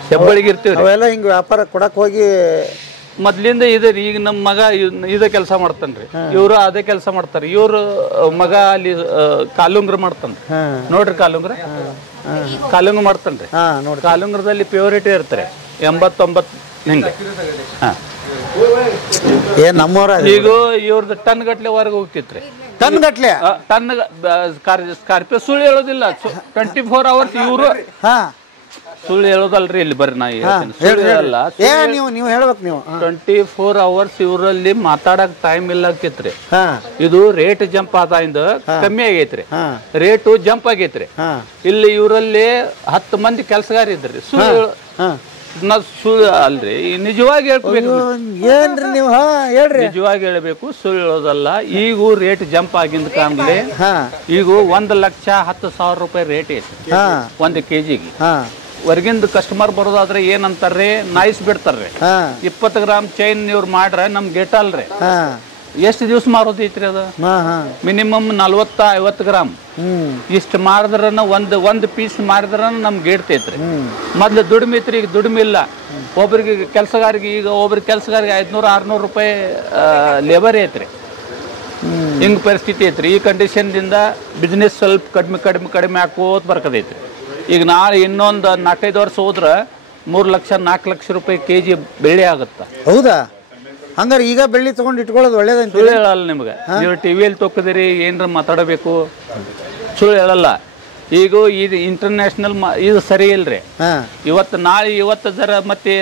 ಹೆಬ್ಬಳಿಗೆ ಇರ್ತೀವ್ರಿ. ಅವೆಲ್ಲ ಹಿಂಗ ವ್ಯಾಪಾರ ಕೊಡಕ್ ಹೋಗಿ ಮೊದ್ಲಿಂದ ಇದರಿ. ಈಗ ನಮ್ಮ ಮಗ ಇದ ಕೆಲಸ ಮಾಡ್ತಾನ್ರಿ, ಇವ್ರು ಅದೇ ಕೆಲಸ ಮಾಡ್ತಾರ. ಇವ್ರು ಮಗ ಅಲ್ಲಿ ಕಾಲುಂಗ್ರ ಮಾಡ್ತಾನ ನೋಡ್ರಿ. ಕಾಲುಂಗ್ರ ಮಾಡ್ತಾನ್ರಿ. ಕಾಲುಂಗ್ರದಲ್ಲಿ ಪ್ಯೂರಿಟಿ ಇರ್ತಾರೆ 89 ಹಿಂಗ. ನಮ್ಮವ್ರ ಈಗ ಇವ್ರದ್ದು ಟನ್ ಗಟ್ಲೆ ಹೊರಗೆ ಹೋಗ್ತಿತ್ರಿ. ಟನ್ ಗಟ್ಲೆ? ಟನ್ ಸ್ಕಾರ್ಪಿಯೋ ಸುಳ್ಳು ಹೇಳೋದಿಲ್ಲ. 24 hours ಇವ್ರು ಸುಳ್ಳು ಹೇಳೋದಲ್ರಿ. ಇಲ್ಲಿ ಬರ್ರಿ, ನಾ ಹೇಳಲ್ಲ. ನೀವು ಹೇಳ್ಬೇಕು. ನೀವು 24 hours ಇವರಲ್ಲಿ ಮಾತಾಡಕ್ ಟೈಮ್ ಇಲ್ಲ ಆಗ್ತಿತ್ರಿ. ಇದು ರೇಟ್ ಜಂಪ್ ಆದಿಂದ ಕಮ್ಮಿ ಆಗೈತ್ರಿ. ರೇಟು ಜಂಪ್ ಆಗೈತ್ರಿ. ಇಲ್ಲಿ ಇವರಲ್ಲಿ 10 ಮಂದಿ ಕೆಲಸಗಾರ ಇದ್ರಿ. ಸುಳ್ಳು ಅಲ್ರಿ, ನಿಜವಾಗಿ ಹೇಳ್ಬೇಕು. ಏನ್ರಿ ನೀವು? ಹೇಳ್ರಿ. ನಿಜವಾಗಿ ಹೇಳ್ಬೇಕು, ಸುಳ್ಳು ಹೇಳೋದಲ್ಲ. ಈಗ ರೇಟ್ ಜಂಪ್ ಆಗಿಂದ ಕಾಣ್ಲಿ. ಈಗ 1,10,000 ರೂಪಾಯಿ ರೇಟ್ ಐತಿ 1 kg. ಹೊರಗಿಂದ ಕಸ್ಟಮರ್ ಬರೋದಾದ್ರೆ ಏನಂತಾರ್ರಿ, ನಾಯಿಸ್ ಬಿಡ್ತಾರ್ರಿ. 20 ಗ್ರಾಮ್ ಚೈನ್ ಇವ್ರು ಮಾಡ್ರ ನಮ್ಗೆ ಗೆಟಲ್ರಿ. ಎಷ್ಟು ದಿವ್ಸ ಮಾರೋದೈತ್ರಿ ಅದು? Minimum 40-50 gram. ಇಷ್ಟು ಮಾರಿದ್ರನ ಒಂದ್ ಪೀಸ್ ಮಾರಿದ್ರ ನಮ್ಗೆ ಗೆಡ್ತೈತ್ರಿ. ಮೊದ್ಲು ದುಡಿಮೆ ಐತ್ರಿ, ಈಗ ದುಡಿಮೆ ಇಲ್ಲ. ಒಬ್ರಿಗೆ ಕೆಲಸಗಾರಿಗೆ, ಈಗ ಒಬ್ರಿಗೆ ಕೆಲಸಗಾರಿಗೆ 500-600 ರೂಪಾಯಿ ಲೇಬರ್ ಐತ್ರಿ. ಹಿಂಗ್ ಪರಿಸ್ಥಿತಿ ಐತ್ರಿ. ಈ ಕಂಡೀಷನ್ದಿಂದ ಬಿಸ್ನೆಸ್ ಸ್ವಲ್ಪ ಕಡಿಮೆ ಹಾಕೋತ್ ಬರ್ಕದೈತ್ರಿ. ಈಗ ನಾಳೆ ಇನ್ನೊಂದು 4-5 ವರ್ಷ ಹೋದ್ರ 3 ಲಕ್ಷ-4 ಲಕ್ಷ ರೂಪಾಯಿ kg ಬೆಳ್ಳಿ ಆಗುತ್ತ. ಹೌದಾ? ಹಂಗಾರೆ ಈಗ ಬೆಳ್ಳಿ ತಗೊಂಡು ಇಟ್ಕೊಳ್ಳೋದು ಒಳ್ಳೇದಂತ ಸುಳ್ಳು ಹೇಳಲ್ಲ ನಿಮ್ಗೆ. ನೀವು ಟಿವಿಯಲ್ಲಿ ತೊಕ್ಕದಿರಿ, ಏನ್ರ ಮಾತಾಡಬೇಕು, ಸುಳ್ಳು ಹೇಳಲ್ಲ. ಈಗ ಇದು ಇಂಟರ್ನ್ಯಾಷನಲ್ ಇದು ಸರಿ ಇಲ್ರಿ. ಇವತ್ತು ಜರ ಮತ್ತೆ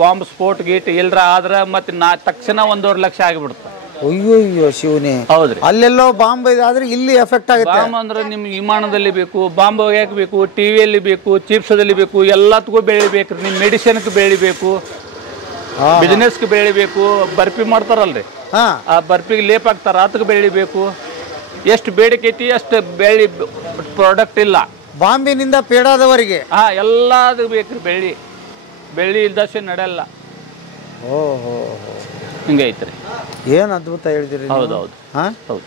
ಬಾಂಬ್ ಸ್ಫೋಟ್ ಗೀಟ್ ಇಲ್ರ ಆದ್ರ ಮತ್ತೆ ತಕ್ಷಣ 1.5 ಲಕ್ಷ ಆಗಿಬಿಡ್ತ. ಅಯ್ಯೋ ಶಿವನೇ. ಹೌದ್ರಿ. ಅಲ್ಲೆಲ್ಲೋ ಬಾಂಬ್ ಆದ್ರೆ ಇಲ್ಲಿ ಎಫೆಕ್ಟ್ ಆಗುತ್ತೆ. ಬಾಂಬ್ ಅಂದ್ರೆ ನಿಮ್ಗೆ ವಿಮಾನದಲ್ಲಿ ಬೇಕು, ಬಾಂಬ್ ಒಗ್ಯಾಕ ಬೇಕು, ಟಿವಿಯಲ್ಲಿ ಬೇಕು, ಚಿಪ್ಸದಲ್ಲಿ ಬೇಕು, ಎಲ್ಲದಕ್ಕೂ ಬೆಳಿಬೇಕ್ರಿ. ನಿಮ್ ಮೆಡಿಸಿನ್ಗೆ ಬೆಳಿಬೇಕು, ಬಿಸ್ನೆಸ್ಗೆ ಬೆಳಿಬೇಕು. ಬರ್ಫಿ ಮಾಡ್ತಾರಲ್ರಿ, ಆ ಬರ್ಫಿಗೆ ಲೇಪ್ ಹಾಕ್ತಾರ, ಅದಕ್ಕೆ ಬೆಳಿಬೇಕು. ಎಷ್ಟು ಬೇಡಿಕೆ ಐತಿ ಅಷ್ಟು ಪ್ರಾಡಕ್ಟ್ ಇಲ್ಲ. ಬಾಂಬಿನಿಂದ ಪೇಡಾದವರಿಗೆ ಎಲ್ಲದೂ ಬೇಕ್ರಿ. ಬೆಳ್ಳಿ ಇಲ್ದಷ್ಟು ನಡೆಯಲ್ಲ. ಓಹೋ, ಹಿಂಗೈತ್ರಿ. ಏನು ಅದ್ಭುತ ಹೇಳ್ತೀರಿ. ಹೌದೌದು. ಹೌದು,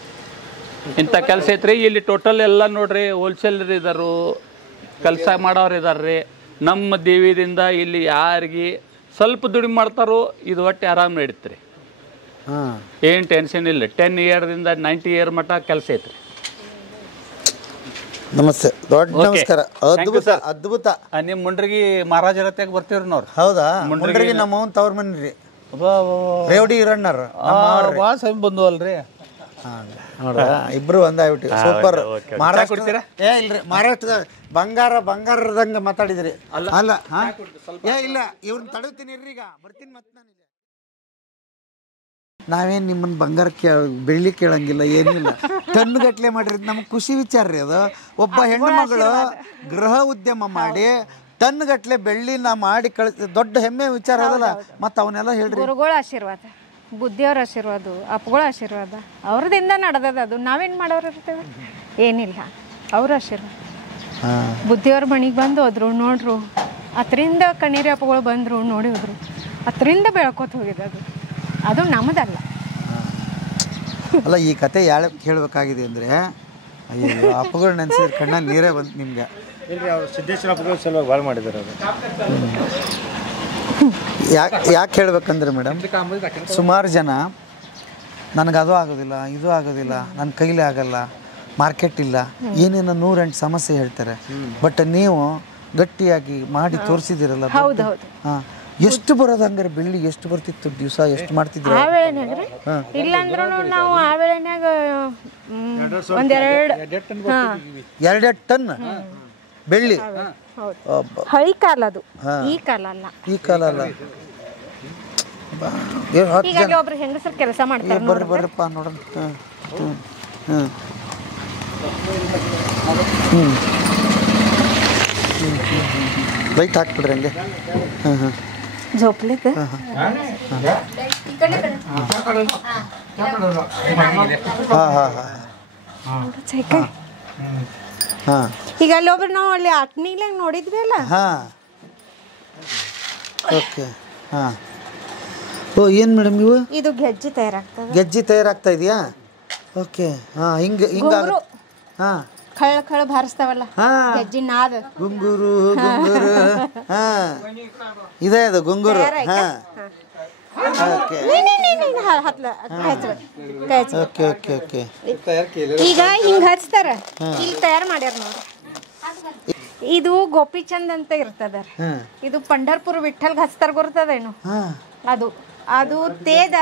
ಇಂಥ ಕೆಲಸ ಐತ್ರಿ. ಇಲ್ಲಿ ಟೋಟಲ್ ಎಲ್ಲ ನೋಡ್ರಿ, ಹೋಲ್ಸೇಲರ್ ಇದಾರು, ಕೆಲಸ ಮಾಡೋರು ಇದಾರ್ರಿ. ನಮ್ಮ ದೇವಿದಿಂದ ಇಲ್ಲಿ ಯಾರಿಗೆ ಸ್ವಲ್ಪ ದುಡಿಮೆ ಮಾಡ್ತಾರೋ ಇದು ಒಟ್ಟೆ ಆರಾಮ್ ನಡೀತ್ರಿ. ಏನು ಟೆನ್ಷನ್ ಇಲ್ಲ. 10 ಇಯರ್ದಿಂದ 90 ಇಯರ್ ಮಟ್ಟ ಕೆಲಸ ಐತ್ರಿ. ನಮಸ್ತೆ, ದೊಡ್ಡ ನಮಸ್ಕಾರ. ಅದ್ಭುತ ಅದ್ಭುತ. ನಿಮ್ಮ ಮುಂಡ್ರಿಗೆ ಮಹಾರಾಜರ ಹತ್ಯಾಗ ಬರ್ತೀವ್ರಿ ನೋಡ್ರಿ. ಹೌದಾ? ಮುಂಡ್ರಿಗೆ ನಮ್ಮ ಅವ್ನ ತವ್ರ ಮನೆ ರೀ. ರೇವಡಿ ಹಿರಣ್ಣರ್ ಭಾಳ ಸಮಯ ಬಂದು ಅಲ್ರಿ. ನೋಡ್ರ ಇಬ್ರು ಒಂದಾಗ್ಬಿಟ್ಟು ಸೂಪರ್. ಮಹಾರಾಷ್ಟ್ರ ಇಲ್ರಿ ಮಹಾರಾಷ್ಟ್ರದ ಬಂಗಾರದಂಗ ಮಾತಾಡಿದ್ರಿ ಅಲ್ಲ ಇಲ್ಲ ಇವ್ರನ್ನ ತಡೀತೀನಿ ಇರ್ರಿ, ಈಗ ಬರ್ತೀನಿ ಮತ್ತೆ ನಾನು. ನಾವೇನು ನಿಮ್ಮನ್ನ ಬಂಗಾರ ಬೆಳ್ಳಿ ಕೇಳಂಗಿಲ್ಲ, ಏನಿಲ್ಲ. ಟನ್ಗಟ್ಲೆ ಮಾಡಿರೋದು ನಮ್ಗೆ ಖುಷಿ ವಿಚಾರ ರೀ ಅದು. ಒಬ್ಬ ಹೆಣ್ಣು ಮಗಳು ಗೃಹ ಉದ್ಯಮ ಮಾಡಿ ಟನ್ಗಟ್ಲೆ ಬೆಳ್ಳಿನ ಮಾಡಿ ಕಳಿಸ್ ದೊಡ್ಡ ಹೆಮ್ಮೆ ವಿಚಾರ ಅದಲ್ಲ. ಮತ್ತು ಅವನ್ನೆಲ್ಲ ಹೇಳ್ರಿ. ಗುರುಗಳ ಆಶೀರ್ವಾದ, ಬುದ್ಧಿಯವ್ರ ಆಶೀರ್ವಾದ, ಅಪ್ಪಗಳ ಆಶೀರ್ವಾದ ಅವ್ರದಿಂದ ನಡೆದದ. ಅದು ನಾವೇನು ಮಾಡೋರು ಇರ್ತೇವೆ, ಏನಿಲ್ಲ, ಅವ್ರ ಆಶೀರ್ವಾದ. ಬುದ್ಧಿಯವ್ರ ಮನೆಗೆ ಬಂದು ಹೋದ್ರು, ನೋಡ್ರು, ಅದರಿಂದ ಕಣ್ಣೀರಿ ಅಪ್ಪಗಳು ಬಂದರು, ನೋಡಿ ಹೋದ್ರು, ಅದರಿಂದ ಬೆಳ್ಕೊತ ಹೋಗಿದೆ. ಅದು ನಮ್ಮದಲ್ಲ. ಅಲ್ಲ, ಈ ಕತೆ ಯಾಳೆ ಕೇಳಬೇಕಾಗಿದೆ ಅಂದರೆ, ಅಯ್ಯೋ ಅಪ್ಪಗಳು ನೆನೆಸಿದ್ರೆ ಕಣ್ಣ ನೀರೇ ಬಂತು ನಿಮ್ಗೆ. ಅವ್ರು ಸಿದ್ದೇಶ್ವರ ಅಪ್ಪಗಳು ಸಲುವಾಗಿ ಭಾಳ ಮಾಡಿದ್ದಾರೆ ಅವರು. ಯಾಕೆ ಹೇಳ್ಬೇಕಂದ್ರೆ ಮೇಡಮ್, ಸುಮಾರು ಜನ ನನಗೆ ಅದು ಆಗೋದಿಲ್ಲ, ಇದು ಆಗೋದಿಲ್ಲ, ನನ್ನ ಕೈಲಿ ಆಗಲ್ಲ, ಮಾರ್ಕೆಟ್ ಇಲ್ಲ, ಏನೇನೋ 108 ಸಮಸ್ಯೆ ಹೇಳ್ತಾರೆ. ಬಟ್ ನೀವು ಗಟ್ಟಿಯಾಗಿ ಮಾಡಿ ತೋರಿಸಿದಿರಲ್ಲ. ಹಾಂ, ಎಷ್ಟು ಬರೋದು ಹಂಗಾರೆ? ಬೆಳ್ಳಿ ಎಷ್ಟು ಬರ್ತಿತ್ತು ದಿವಸ? ಎಷ್ಟು ಮಾಡ್ತಿದ್ರು? ಆ ವೇಳೆನಾಗ್ರಿ ಇಲ್ಲಾಂದ್ರೂ ನಾವು ಆ ವೇಳೆನಾಗ ಎರಡೆರಡು ಟನ್ ಬೆಳ್ಳಿ. ಹಳಿ ಕಾಲ ಅದು, ಈ ಕಾಲ ಅಲ್ಲ. ಈ ಕಾಲ ಅಲ್ಲ. ಹೀಗಾಗಿ ಒಬ್ರು ಹೆಂಗಸರು ಕೆಲಸ ಮಾಡ್ತಾರೆ. ಬರ್ರಪ್ಪ ನೋಡೋಣ. ಲೈಟ್ ಹಾಕ್ಬಿಡ್ರಿ ಹಂಗೆ. ಜೋಪ್ಲಿಕ್ಕೆ ಈಗ ಅಲ್ಲಿ ಒಬ್ರು ನಾವು ಅಲ್ಲಿ ಅಟ್ನಿಗ್ಲ ನೋಡಿದ್ವಿ ಅಲ್ಲ. ಓಕೆ. ಓ, ಏನು ಮೇಡಮ್ ಇವು? ಇದು ಗೆಜ್ಜೆ ತಯಾರಾಗ್ತದೆ. ಗೆಜ್ಜೆ ತಯಾರಾಗ್ತಾ ಇದೆಯಾ? ಓಕೆ. ಹಿಂಗೆ ಹಾಂ, ಖಳ ಭಾರಿಸ್ತಾವಲ್ಲ ಗೆಜ್ಜಿ ನಾದ. ಗುಂಗೂರು ಇದೆ ಅದು ಗುಂಗೂರು. ಈಗ ಹಿಂಗ ಹಚ್ತಾರ, ಇಲ್ಲಿ ತಯಾರು ಮಾಡ್ಯಾರ ನೋಡ್ರಿ. ಇದು ಗೋಪಿಚಂದ್ ಅಂತ ಇರ್ತದ. ಇದು ಪಂಢರ್ಪುರ ವಿಠಲ್ಗೆ ಹಚ್ತಾರ, ಗೊತ್ತದೇನು? ಅದು ಅದು ತೇದ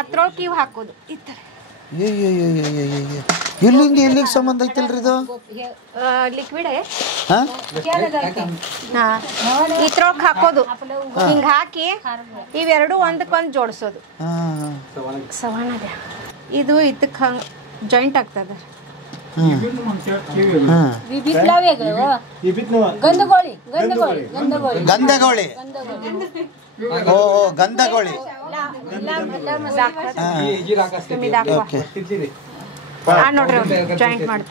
ಅದ್ರೊಳಗೆ ಕಿವ್ ಹಾಕೋದು. ಈ ತರ ಎಲ್ಲಿಗೆ ಸಂಬಂಧ ಐತಲ್ರಿ ಇದು? ಲಿಕ್ವಿಡ್ ಇದ್ರೊಳಗೆ ಹಾಕೋದು. ಹಿಂಗ ಹಾಕಿ ಇವೆರಡು ಒಂದಕ್ಕೊಂದು ಜೋಡಿಸೋದು. ಸವಣ ಇದು ಇದಕ್ಕೆ ಹಂಗ ಜಾಯಿಂಟ್ ಆಗ್ತದ. ಗಂಧಗೋಳಿ. ಓ, ಗಂಧಗೋಳಿ.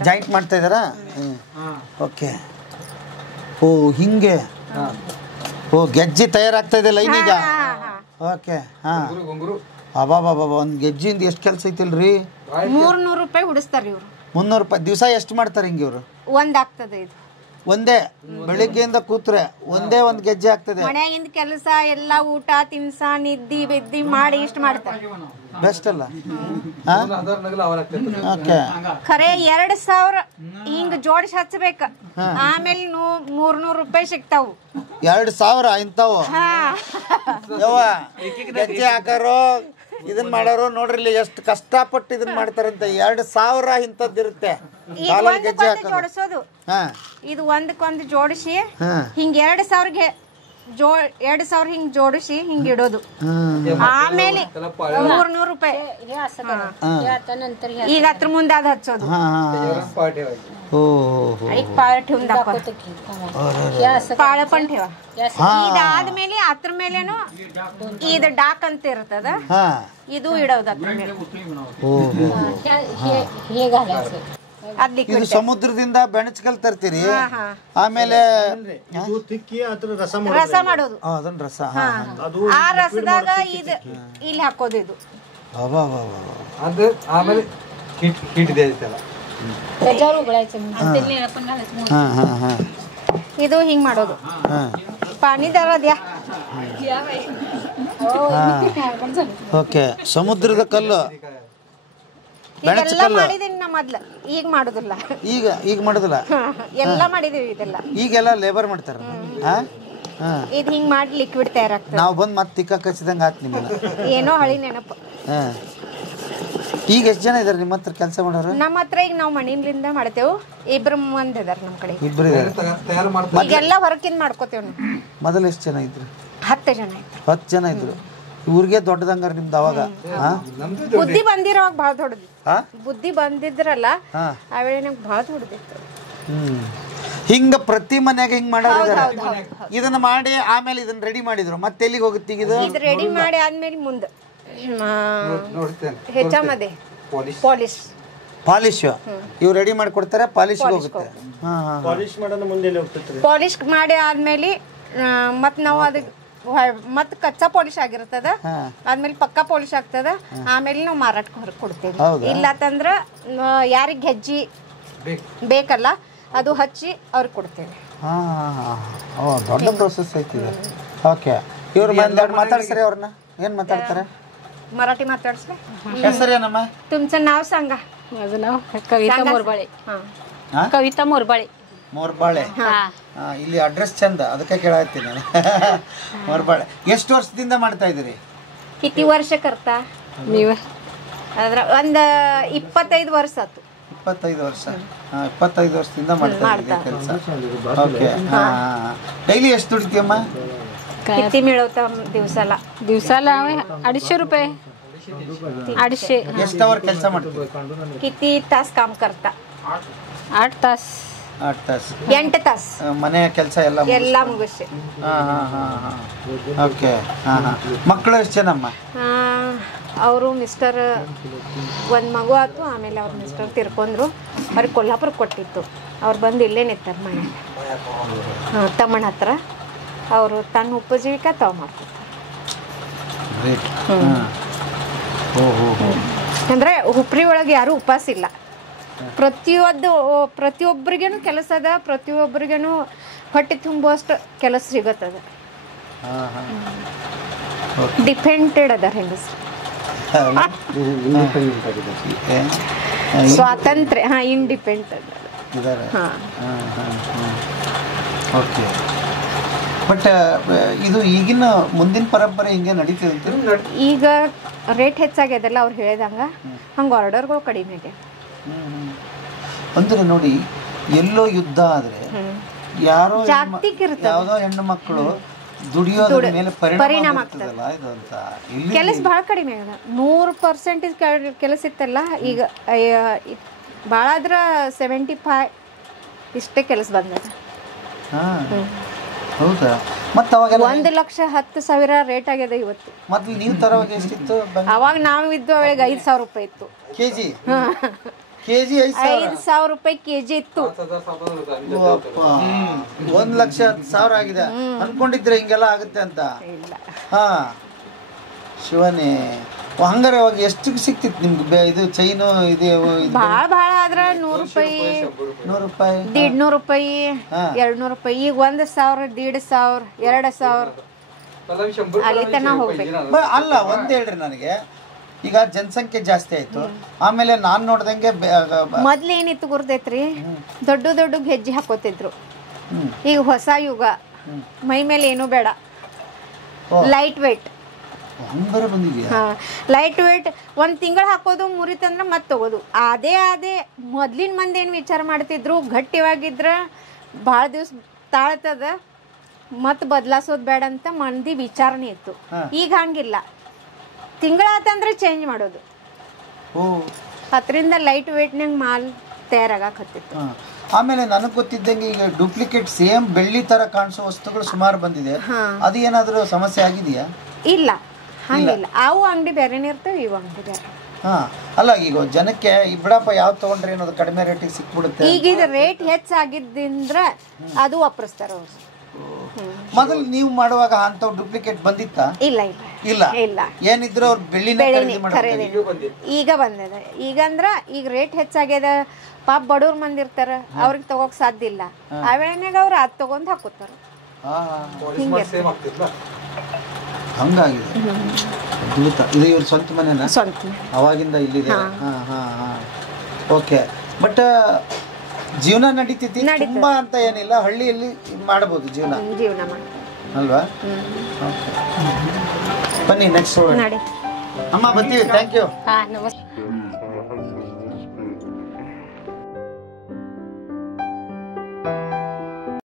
ಜಾಯಿಂಟ್ ಮಾಡ್ತಾ ಇದ್ದಾರಾ? ಓಕೆ. ಓ, ಹಿಂಗೆ. ಓ, ಗೆಜ್ಜೆ ತಯಾರಾಗ್ತಾ ಇದೆ ಲೈನಿಗ. ಓಕೆ. ಹಾಂ, ಅಬಾಬಾಬಾ, ಒಂದು ಗೆಜ್ಜಿಂದ ಎಷ್ಟು ಕೆಲಸ ಐತಿಲ್ರಿ? 300 ರೂಪಾಯಿ ಹುಡಿಸ್ತಾರ ಇವ್ರು. 300 ರೂಪಾಯಿ ದಿವಸ ಎಷ್ಟು ಮಾಡ್ತಾರೆ ಹಿಂಗೆ ಇವರು? ಒಂದಾಗ್ತದೆ ಇದು. ಒಂದೇ ಬೆಳಿಗ್ಗೆಯಿಂದ ಕೂತ್ರೆ ಒಂದೇ ಒಂದು ಗೆಜ್ಜೆ ಆಗ್ತದೆ. ಮನೆಯಾಗಿಂದ ಕೆಲಸ ಎಲ್ಲ ಊಟ ತಿನ್ಸ ನಿದ್ದಿ ಬೆದ್ದಿ ಮಾಡಿ ಇಷ್ಟ ಮಾಡ್ತಾರೆ. ಬೆಸ್ಟ್ ಅಲ್ಲ? ಖರೆ 2000 ಹಿಂಗ ಜೋಡಿಸಿ ಹಚ್ಚಬೇಕ. ಆಮೇಲೆ 300 ರೂಪಾಯಿ ಸಿಗ್ತಾವು. 2000 ಇಂಥವು ಯವ್ವ ಗೆಜ್ಜೆ ಹಾಕಾರೋ ಇದನ್ನ ಮಾಡೋರು ನೋಡ್ರಿ, ಇಲ್ಲಿ ಎಷ್ಟು ಕಷ್ಟಪಟ್ಟು ಇದನ್ನ ಮಾಡ್ತಾರಂತೆ. 2000 ಇಂಥದ್ದಿರುತ್ತೆ ಗೆಜ್ಜೆ ಜೋಡಿಸೋದು. ಇದು ಒಂದಕ್ಕೊಂದು ಜೋಡಿಸಿ ಹಿಂಗ 2000 2000 ಹಿಂಗ್ ಜೋಡಿಸಿ ಹಿಂಗ್ ಇಡೋದು. ಆಮೇಲೆ 300 ರೂಪಾಯಿ. ಈಗ ಅದ್ರ ಮುಂದೆ ಅದ್ ಹಚ್ಚೋದು. ಪಾಳ ಪಂಡ್ ठेवा. ಇದಾದ್ಮೇಲೆ ಅದ್ರ ಮೇಲೇನು ಇದು ಡಾಕ್ ಅಂತ ಇರ್ತದ, ಇದು ಇಡೋದು ಅದ್ರ ಮೇಲೆ. ಇದು ಸಮುದ್ರದಿಂದ ಬೆಣಚ್ಕಲ್ ತರ್ತೀರಿ, ಆಮೇಲೆ ರಸ ಮಾಡೋದು. ಅದನ್ನ ರಸ, ಆ ರಸದಾಗ ಇದು ಇಲ್ಲಿ ಹಾಕೋದು. ಇದು ಅದು ಆಮೇಲೆ ಇದು ಹಿಂಗ್ ಮಾಡೋದು. ಪಾನಿ ದರದ್ಯಾ. ಓಕೆ. ಸಮುದ್ರದ ಕಲ್ಲು ಇದೆಲ್ಲ ಮಾಡಿದೀನಿ ನಾ ಮೊದ್ಲು, ಈಗ ಮಾಡುದಿಲ್ಲ. ಈಗ ಮಾಡುದಿಲ್ಲ, ಎಲ್ಲ ಮಾಡಿದೀವಿ ಇದೆಲ್ಲ. ಈಗೆಲ್ಲ ಲೇಬರ್ ಮಾಡ್ತಾರ. ಇದು ಹಿಂಗ್ ಮಾಡಿ ಲಿಕ್ವಿಡ್ ತಯಾರಾಗ್ತದೆ. ನಾವು ಬಂದು ಮತ್ತೆ ತಿಕ್ಕ ಕಚ್ಚಿದಂಗೆ ಆತ್ ನಿಮ್ಮನ್ನ. ಏನೋ ಹಳಿ ನೆನಪು. ಈಗ ಎಷ್ಟು ಜನ ಇದಾರೆ ನಿಮ್ಮ ಹತ್ರ ಕೆಲಸ ಮಾಡೋರು? ನಮ್ಮ ಹತ್ರ ಈಗ ನಾವು ಮಣ್ಣಿನಿಂದ ಮಾಡ್ತೇವೆ, ಇಬ್ರು ಮಂದಿ ಇದಾರೆ ನಮ್ಮ ಕಡೆ. ಇಬ್ರು ಇದಾರೆ. ಈಗೆಲ್ಲ ಹೊರಕಿಂದ ಮಾಡ್ಕೋತೇವ್ ನಾವು. ಮೊದಲು ಎಷ್ಟು ಜನ ಇದ್ರು? 10 ಜನ ಇದ್ರು. 10 ಜನ ಇದ್ರು. ಊರಿಗೆ ದೊಡ್ಡದಂಗಾರ ನಿಮ್ದು ಅವಾಗ? ಬುದ್ಧಿ ಬಂದಿರೋವಾಗ ಭಾಳ ದೊಡ್ಡದು. ಬುದ್ಧಿ ಬಂದಿದ್ರಲ್ಲ ಆ ವೇಳೆ ನಂಗೆ ಭಾಳ ದೊಡ್ಡದಿತ್ತು. ಹಿಂಗ ಪ್ರತಿ ಮನ್ಯಾಗ ಹಿಂಗ್ ಮಾಡೋದಿದಾರೆ. ಇದನ್ನ ಮಾಡಿ ಆಮೇಲೆ ಇದನ್ನ ರೆಡಿ ಮಾಡಿದ್ರು. ಮತ್ತೆ ಎಲ್ಲಿಗೆ ಹೋಗುತ್ತೆ ಈಗ ಇದು? ರೆಡಿ ಮಾಡಿ ಆದ್ಮೇಲೆ ಮುಂದೆ ಹೆಚ್ಚಾಮದೆ ಪಾಲಿಶ್ ಇವ್ ರೆಡಿ ಮಾಡಿ ಕೊಡ್ತಾರೆ, ಪಾಲಿಶ್ ಹೋಗುತ್ತೆ. ಪಾಲಿಶ್ ಮಾಡಿ ಆದ್ಮೇಲೆ ಮತ್ ನಾವು ಅದಕ್ಕೆ ಮತ್ ಕಚ್ಚಾ ಪಾಲಿಶ್ ಆಗಿರ್ತದ, ಆದ್ಮೇಲೆ ಪಕ್ಕಾ ಪಾಲಿಶ್ ಆಗ್ತದ, ಆಮೇಲೆ ನಾವು ಮಾರಾಟಕ್ಕೆ ಹೊರಗೆ ಕೊಡ್ತೇವೆ. ಇಲ್ಲ ಅಂತಂದ್ರ ಯಾರಿಗೆ ಹೆಜ್ಜಿ ಬೇಕಲ್ಲ ಅದು ಹಚ್ಚಿ ಅವ್ರಿಗೆ ಕೊಡ್ತೇವೆ. ದೊಡ್ಡ ಪ್ರೋಸೆಸ್ ಐತಿದೆ. ಓಕೆ, ಇವ್ರು ಮಾತಾಡ್ಸ್ರಿ, ಅವ್ರನ್ನ ಏನ್ ಮಾತಾಡ್ತಾರೆ? मराठी ಮಾತಾಡ್ಸ್ರಿ. ಹೆಸರೇನಮ್ಮ? तुमचं नाव सांगा. माझं नाव कविता मोरबाळे. कविता मोरबाळे. मोरबाळे. ಇಲ್ಲಿ ಅಡ್ರೆಸ್ ಚಂದ, ಅದಕ್ಕೆ ಕೇಳಾಕತ್ತೀನಿ ನಾನು. मोरबाळे ಎಷ್ಟು ವರ್ಷದಿಂದ ಮಾಡ್ತಾ ಇದ್ದೀರಿ? किती वर्ष करता? मी ಅದ್ರ ಒಂದು 25 ವರ್ಷ ಆಯ್ತು. 25 ವರ್ಷ. 25 ವರ್ಷದಿಂದ ಮಾಡ್ತಾ ಇದ್ದೀರಿ ಕೆಲಸ. ಓಕೆ. ಡೈಲಿ ಎಷ್ಟು ದುಡಿತೀಯಮ್ಮ? किती मिळवता दिवसाला? दिवसाला 250 रुपये. 250. ಎಷ್ಟು ಅವರ್ ಕೆಲಸ ಮಾಡ್ತೀರಿ? किती तास काम करता? 8 तास. 8 ತಾಸು. 8 ತಾಸ್ ಮನೆಯ ಕೆಲಸ ಎಲ್ಲ ಮುಗಿಸಿ. ಓಕೆ. ಮಕ್ಕಳು ಎಷ್ಟು ಜನಮ್ಮ? ಅವರು ಮಿಸ್ಟರ್ ಒಂದು ಮಗು ಆಯ್ತು, ಆಮೇಲೆ ಅವ್ರ ಮಿಸ್ಟರ್ ತೀರ್ಕೊಂಡ್ರು. ಅವ್ರಿಗೆ ಕೊಲ್ಹಾಪುರ ಕೊಟ್ಟಿತ್ತು. ಅವ್ರು ಬಂದು ಇಲ್ಲೇ ನಿಂತಾರೆ ಮನೆ ತಮ್ಮನ ಹತ್ರ. ಅವರು ತನ್ನ ಉಪಜೀವಿಕ ತಾವು ಮಾಡ್ಕೊತಾರೆ. ಅಂದರೆ ಹುಪ್ರಿ ಒಳಗೆ ಯಾರೂ ಉಪವಾಸ ಇಲ್ಲ. ಪ್ರತಿಯೊಬ್ಬರಿಗೇನು ಕೆಲಸ ಅದ, ಪ್ರತಿಯೊಬ್ಬರಿಗೇನು ಹೊಟ್ಟೆ ತುಂಬುವಷ್ಟು ಕೆಲಸ ಸಿಗತ್ತದ. ಡಿಪೆಂಡೆಡ್ ಅದ ಹೆಂಗಸ್ರು. ಸ್ವಾತಂತ್ರ್ಯ ಇಂಡಿಪೆಂಡೆಂಟ್ ಇದ್ದಾರೆ. ಓಕೆ. ಬಟ್ ಇದು ಈಗಿನ ಮುಂದಿನ ಪರಂಪರೆ ಹಿಂಗೆ ನಡೀತಿದೆ. ಈಗ ರೇಟ್ ಹೆಚ್ಚಾಗ್ಯದಲ್ಲ ಅವ್ರು ಹೇಳಿದಂಗ, ಹಂಗೆ ಆರ್ಡರ್ಗಳು ಕಡಿಮೆ ಆಗ್ಯಾವ. ಅಂದ್ರೆ ನೋಡಿ, ಎಲ್ಲೋ ಯುದ್ಧ ಆದ್ರೆ ಯಾರೋ ಯಾವ್ದೋ ಹೆಣ್ಣು ಮಕ್ಕಳು ದುಡಿಯೋದ್ರ ಮೇಲೆ ಪರಿಣಾಮ ಆಗ್ತದಲ್ಲ ಇದು ಅಂತ. ಕೆಲಸ ಭಾಳ ಕಡಿಮೆ ಆಗ್ಯದ. 100% ಕೆಲಸ ಇತ್ತಲ್ಲ, ಈಗ ಭಾಳ ಆದ್ರ 75 ಇಷ್ಟೇ ಕೆಲಸ ಬಂದದ. ಹೌದಾ? ಮತ್ತೆ ಅವಾಗ 1,10,000 ರೇಟ್ ಆಗ್ಯದ ಇವತ್ತು. ಮೊದ್ಲು ನೀವು ತರವಾಗ ಎಷ್ಟಿತ್ತು? ಅವಾಗ ನಾವು ಇದ್ದು ಅವಳಿಗೆ 5,000 ರೂಪಾಯಿ ಇತ್ತು ಕೆಜಿ. 5,000 ರೂಪಾಯಿ ಕೆಜಿ ಇತ್ತು. 1,10,000 ಆಗಿದೆ. ಅನ್ಕೊಂಡಿದ್ರೆ ಹಿಂಗೆಲ್ಲ ಆಗುತ್ತೆ ಅಂತ? ಹಾ ಶಿವನೇ. ಹಂಗಾರೆ ಅವಾಗ ಎಷ್ಟು ಸಿಕ್ತಿತ್ತು ನಿಮ್ಗೆ ಇದು ಚೈನು? ಇದು ಭಾಳ ಆದ್ರ 100 ರೂಪಾಯಿ, 100 ರೂಪಾಯಿ, 150 ರೂಪಾಯಿ, 200 ರೂಪಾಯಿ. ಈಗ 1,000, 1,500, 2,000 ಅಲ್ಲಿ ತನಕ ಹೋಗ್ಬೇಕು. ಅಲ್ಲ, ಒಂದ್ ಹೇಳ್ರಿ ನನಗೆ. ಈಗ ಜನಸಂಖ್ಯೆ ಜಾಸ್ತಿ ಆಯ್ತು, ಆಮೇಲೆ ನಾನ್ ನೋಡ್ದಂಗೆ ಮೊದ್ಲು ಏನಿತ್ತು ಗುರ್ತೈತ್ರಿ, ದೊಡ್ಡ ಹೆಜ್ಜೆ ಹಾಕೋತಿದ್ರು. ಈಗ ಹೊಸ ಯುಗ, ಮೈ ಮೇಲೆ ಏನೂ ಬೇಡ, ಲೈಟ್ ವೇಟ್. Light weight. 1 ತಿಂಗಳು ಹಾಕೋದು, ಮುರಿತಂದ್ರೆ ಮತ್ತೆ ತಗೋದು. ಅದೇ ಮೊದ್ಲಿನ ಮಂದಿ ಏನು ವಿಚಾರ ಮಾಡ್ತಿದ್ರು, ಗಟ್ಟಿವಾಗಿದ್ರ ಭಾಳ ದಿವ್ಸ ತಾಳ್ತದ, ಮತ್ತೆ ಬದಲಾಸೋದು ಬೇಡ ಅಂತ ಮಂದಿ ವಿಚಾರಣೆ ಇತ್ತು. ಈಗ ಹಂಗಿಲ್ಲ, ತಿಂಗಳಾತಂದ್ರೆ ಚೇಂಜ್ ಮಾಡೋದು. ಅದರಿಂದ ಲೈಟ್ ವೇಟ್ನಾಗ ಮಾಲ್ ತಯಾರಾಗಕತ್ತಿತ್ತು. ಆಮೇಲೆ ನನಗೆ ಗೊತ್ತಿದ್ದಂಗೆ ಈಗ ಡೂಪ್ಲಿಕೇಟ್ ಸೇಮ್ ಬೆಳ್ಳಿ ತರ ಕಾಣಿಸೋ ವಸ್ತುಗಳು ಸುಮಾರು ಬಂದಿದೆ. ಅದು ಏನಾದರೂ ಸಮಸ್ಯೆ ಆಗಿದೆಯಾ? ಇಲ್ಲ, ಹಂಗಿಲ್ಲ. ಅವು ಅಂಗಡಿ ಬೇರೆನೇ ಇರ್ತವೆ, ಇವು ಅಂಗಡಿ ಬೇರೆ. ಅಲ್ಲ, ಈಗ ಜನಕ್ಕೆ ಬಿಡಪ್ಪ ಯಾವ್ದು ತಗೊಂಡ್ರೆ ಏನದು ಕಡಿಮೆ ರೇಟಿಗೆ ಸಿಕ್ಬಿಡುತ್ತೆ. ಈಗ ಇದು ರೇಟ್ ಹೆಚ್ಚಾಗಿದ್ದಿಂದ ಅದು ವಾಪರಿಸ್ತಾರ ಅವ್ರು. ಮೊದಲು ನೀವು ಮಾಡುವಾಗ ಅಂತ ಡೂಪ್ಲಿಕೇಟ್ ಬಂದಿತ್ತ? ಇಲ್ಲ. ಏನಿದ್ರು ಅವ್ರು ಬೆಳ್ಳಿನ ಈಗ ಬಂದದ. ಈಗ ಅಂದ್ರ ಈಗ ರೇಟ್ ಹೆಚ್ಚಾಗ್ಯದ, ಪಾಪ ಬಡವ್ರ ಮಂದಿ ಇರ್ತಾರ, ಅವ್ರಿಗೆ ತಗೋಕ್ ಸಾಧ್ಯ ಇಲ್ಲ. ಆ ವೇಳೆನಾಗ ಅವ್ರು ಅದ್ ತಗೊಂಡ್ ಹಾಕೋತಾರ. ಹಂಗಾಗಿದೆ. ಅದ್ಭುತ. ಇದು ಇವ್ರ ಸ್ವಂತ ಮನೆನಾ? ಸ್ವಂತ. ಅವಾಗಿಂದ ಇಲ್ಲಿದೆ. ಓಕೆ. ಬಟ್ ಜೀವನ ನಡೀತೈತಿ, ತುಂಬಾ ಅಂತ ಏನಿಲ್ಲ, ಹಳ್ಳಿಯಲ್ಲಿ ಮಾಡಬಹುದು ಜೀವನ ಅಲ್ವಾ? ಬನ್ನಿ ನೆಕ್ಸ್ಟ್ ಅಮ್ಮ, ಬರ್ತೀವಿ. Thank you. ನಮಸ್ತೆ.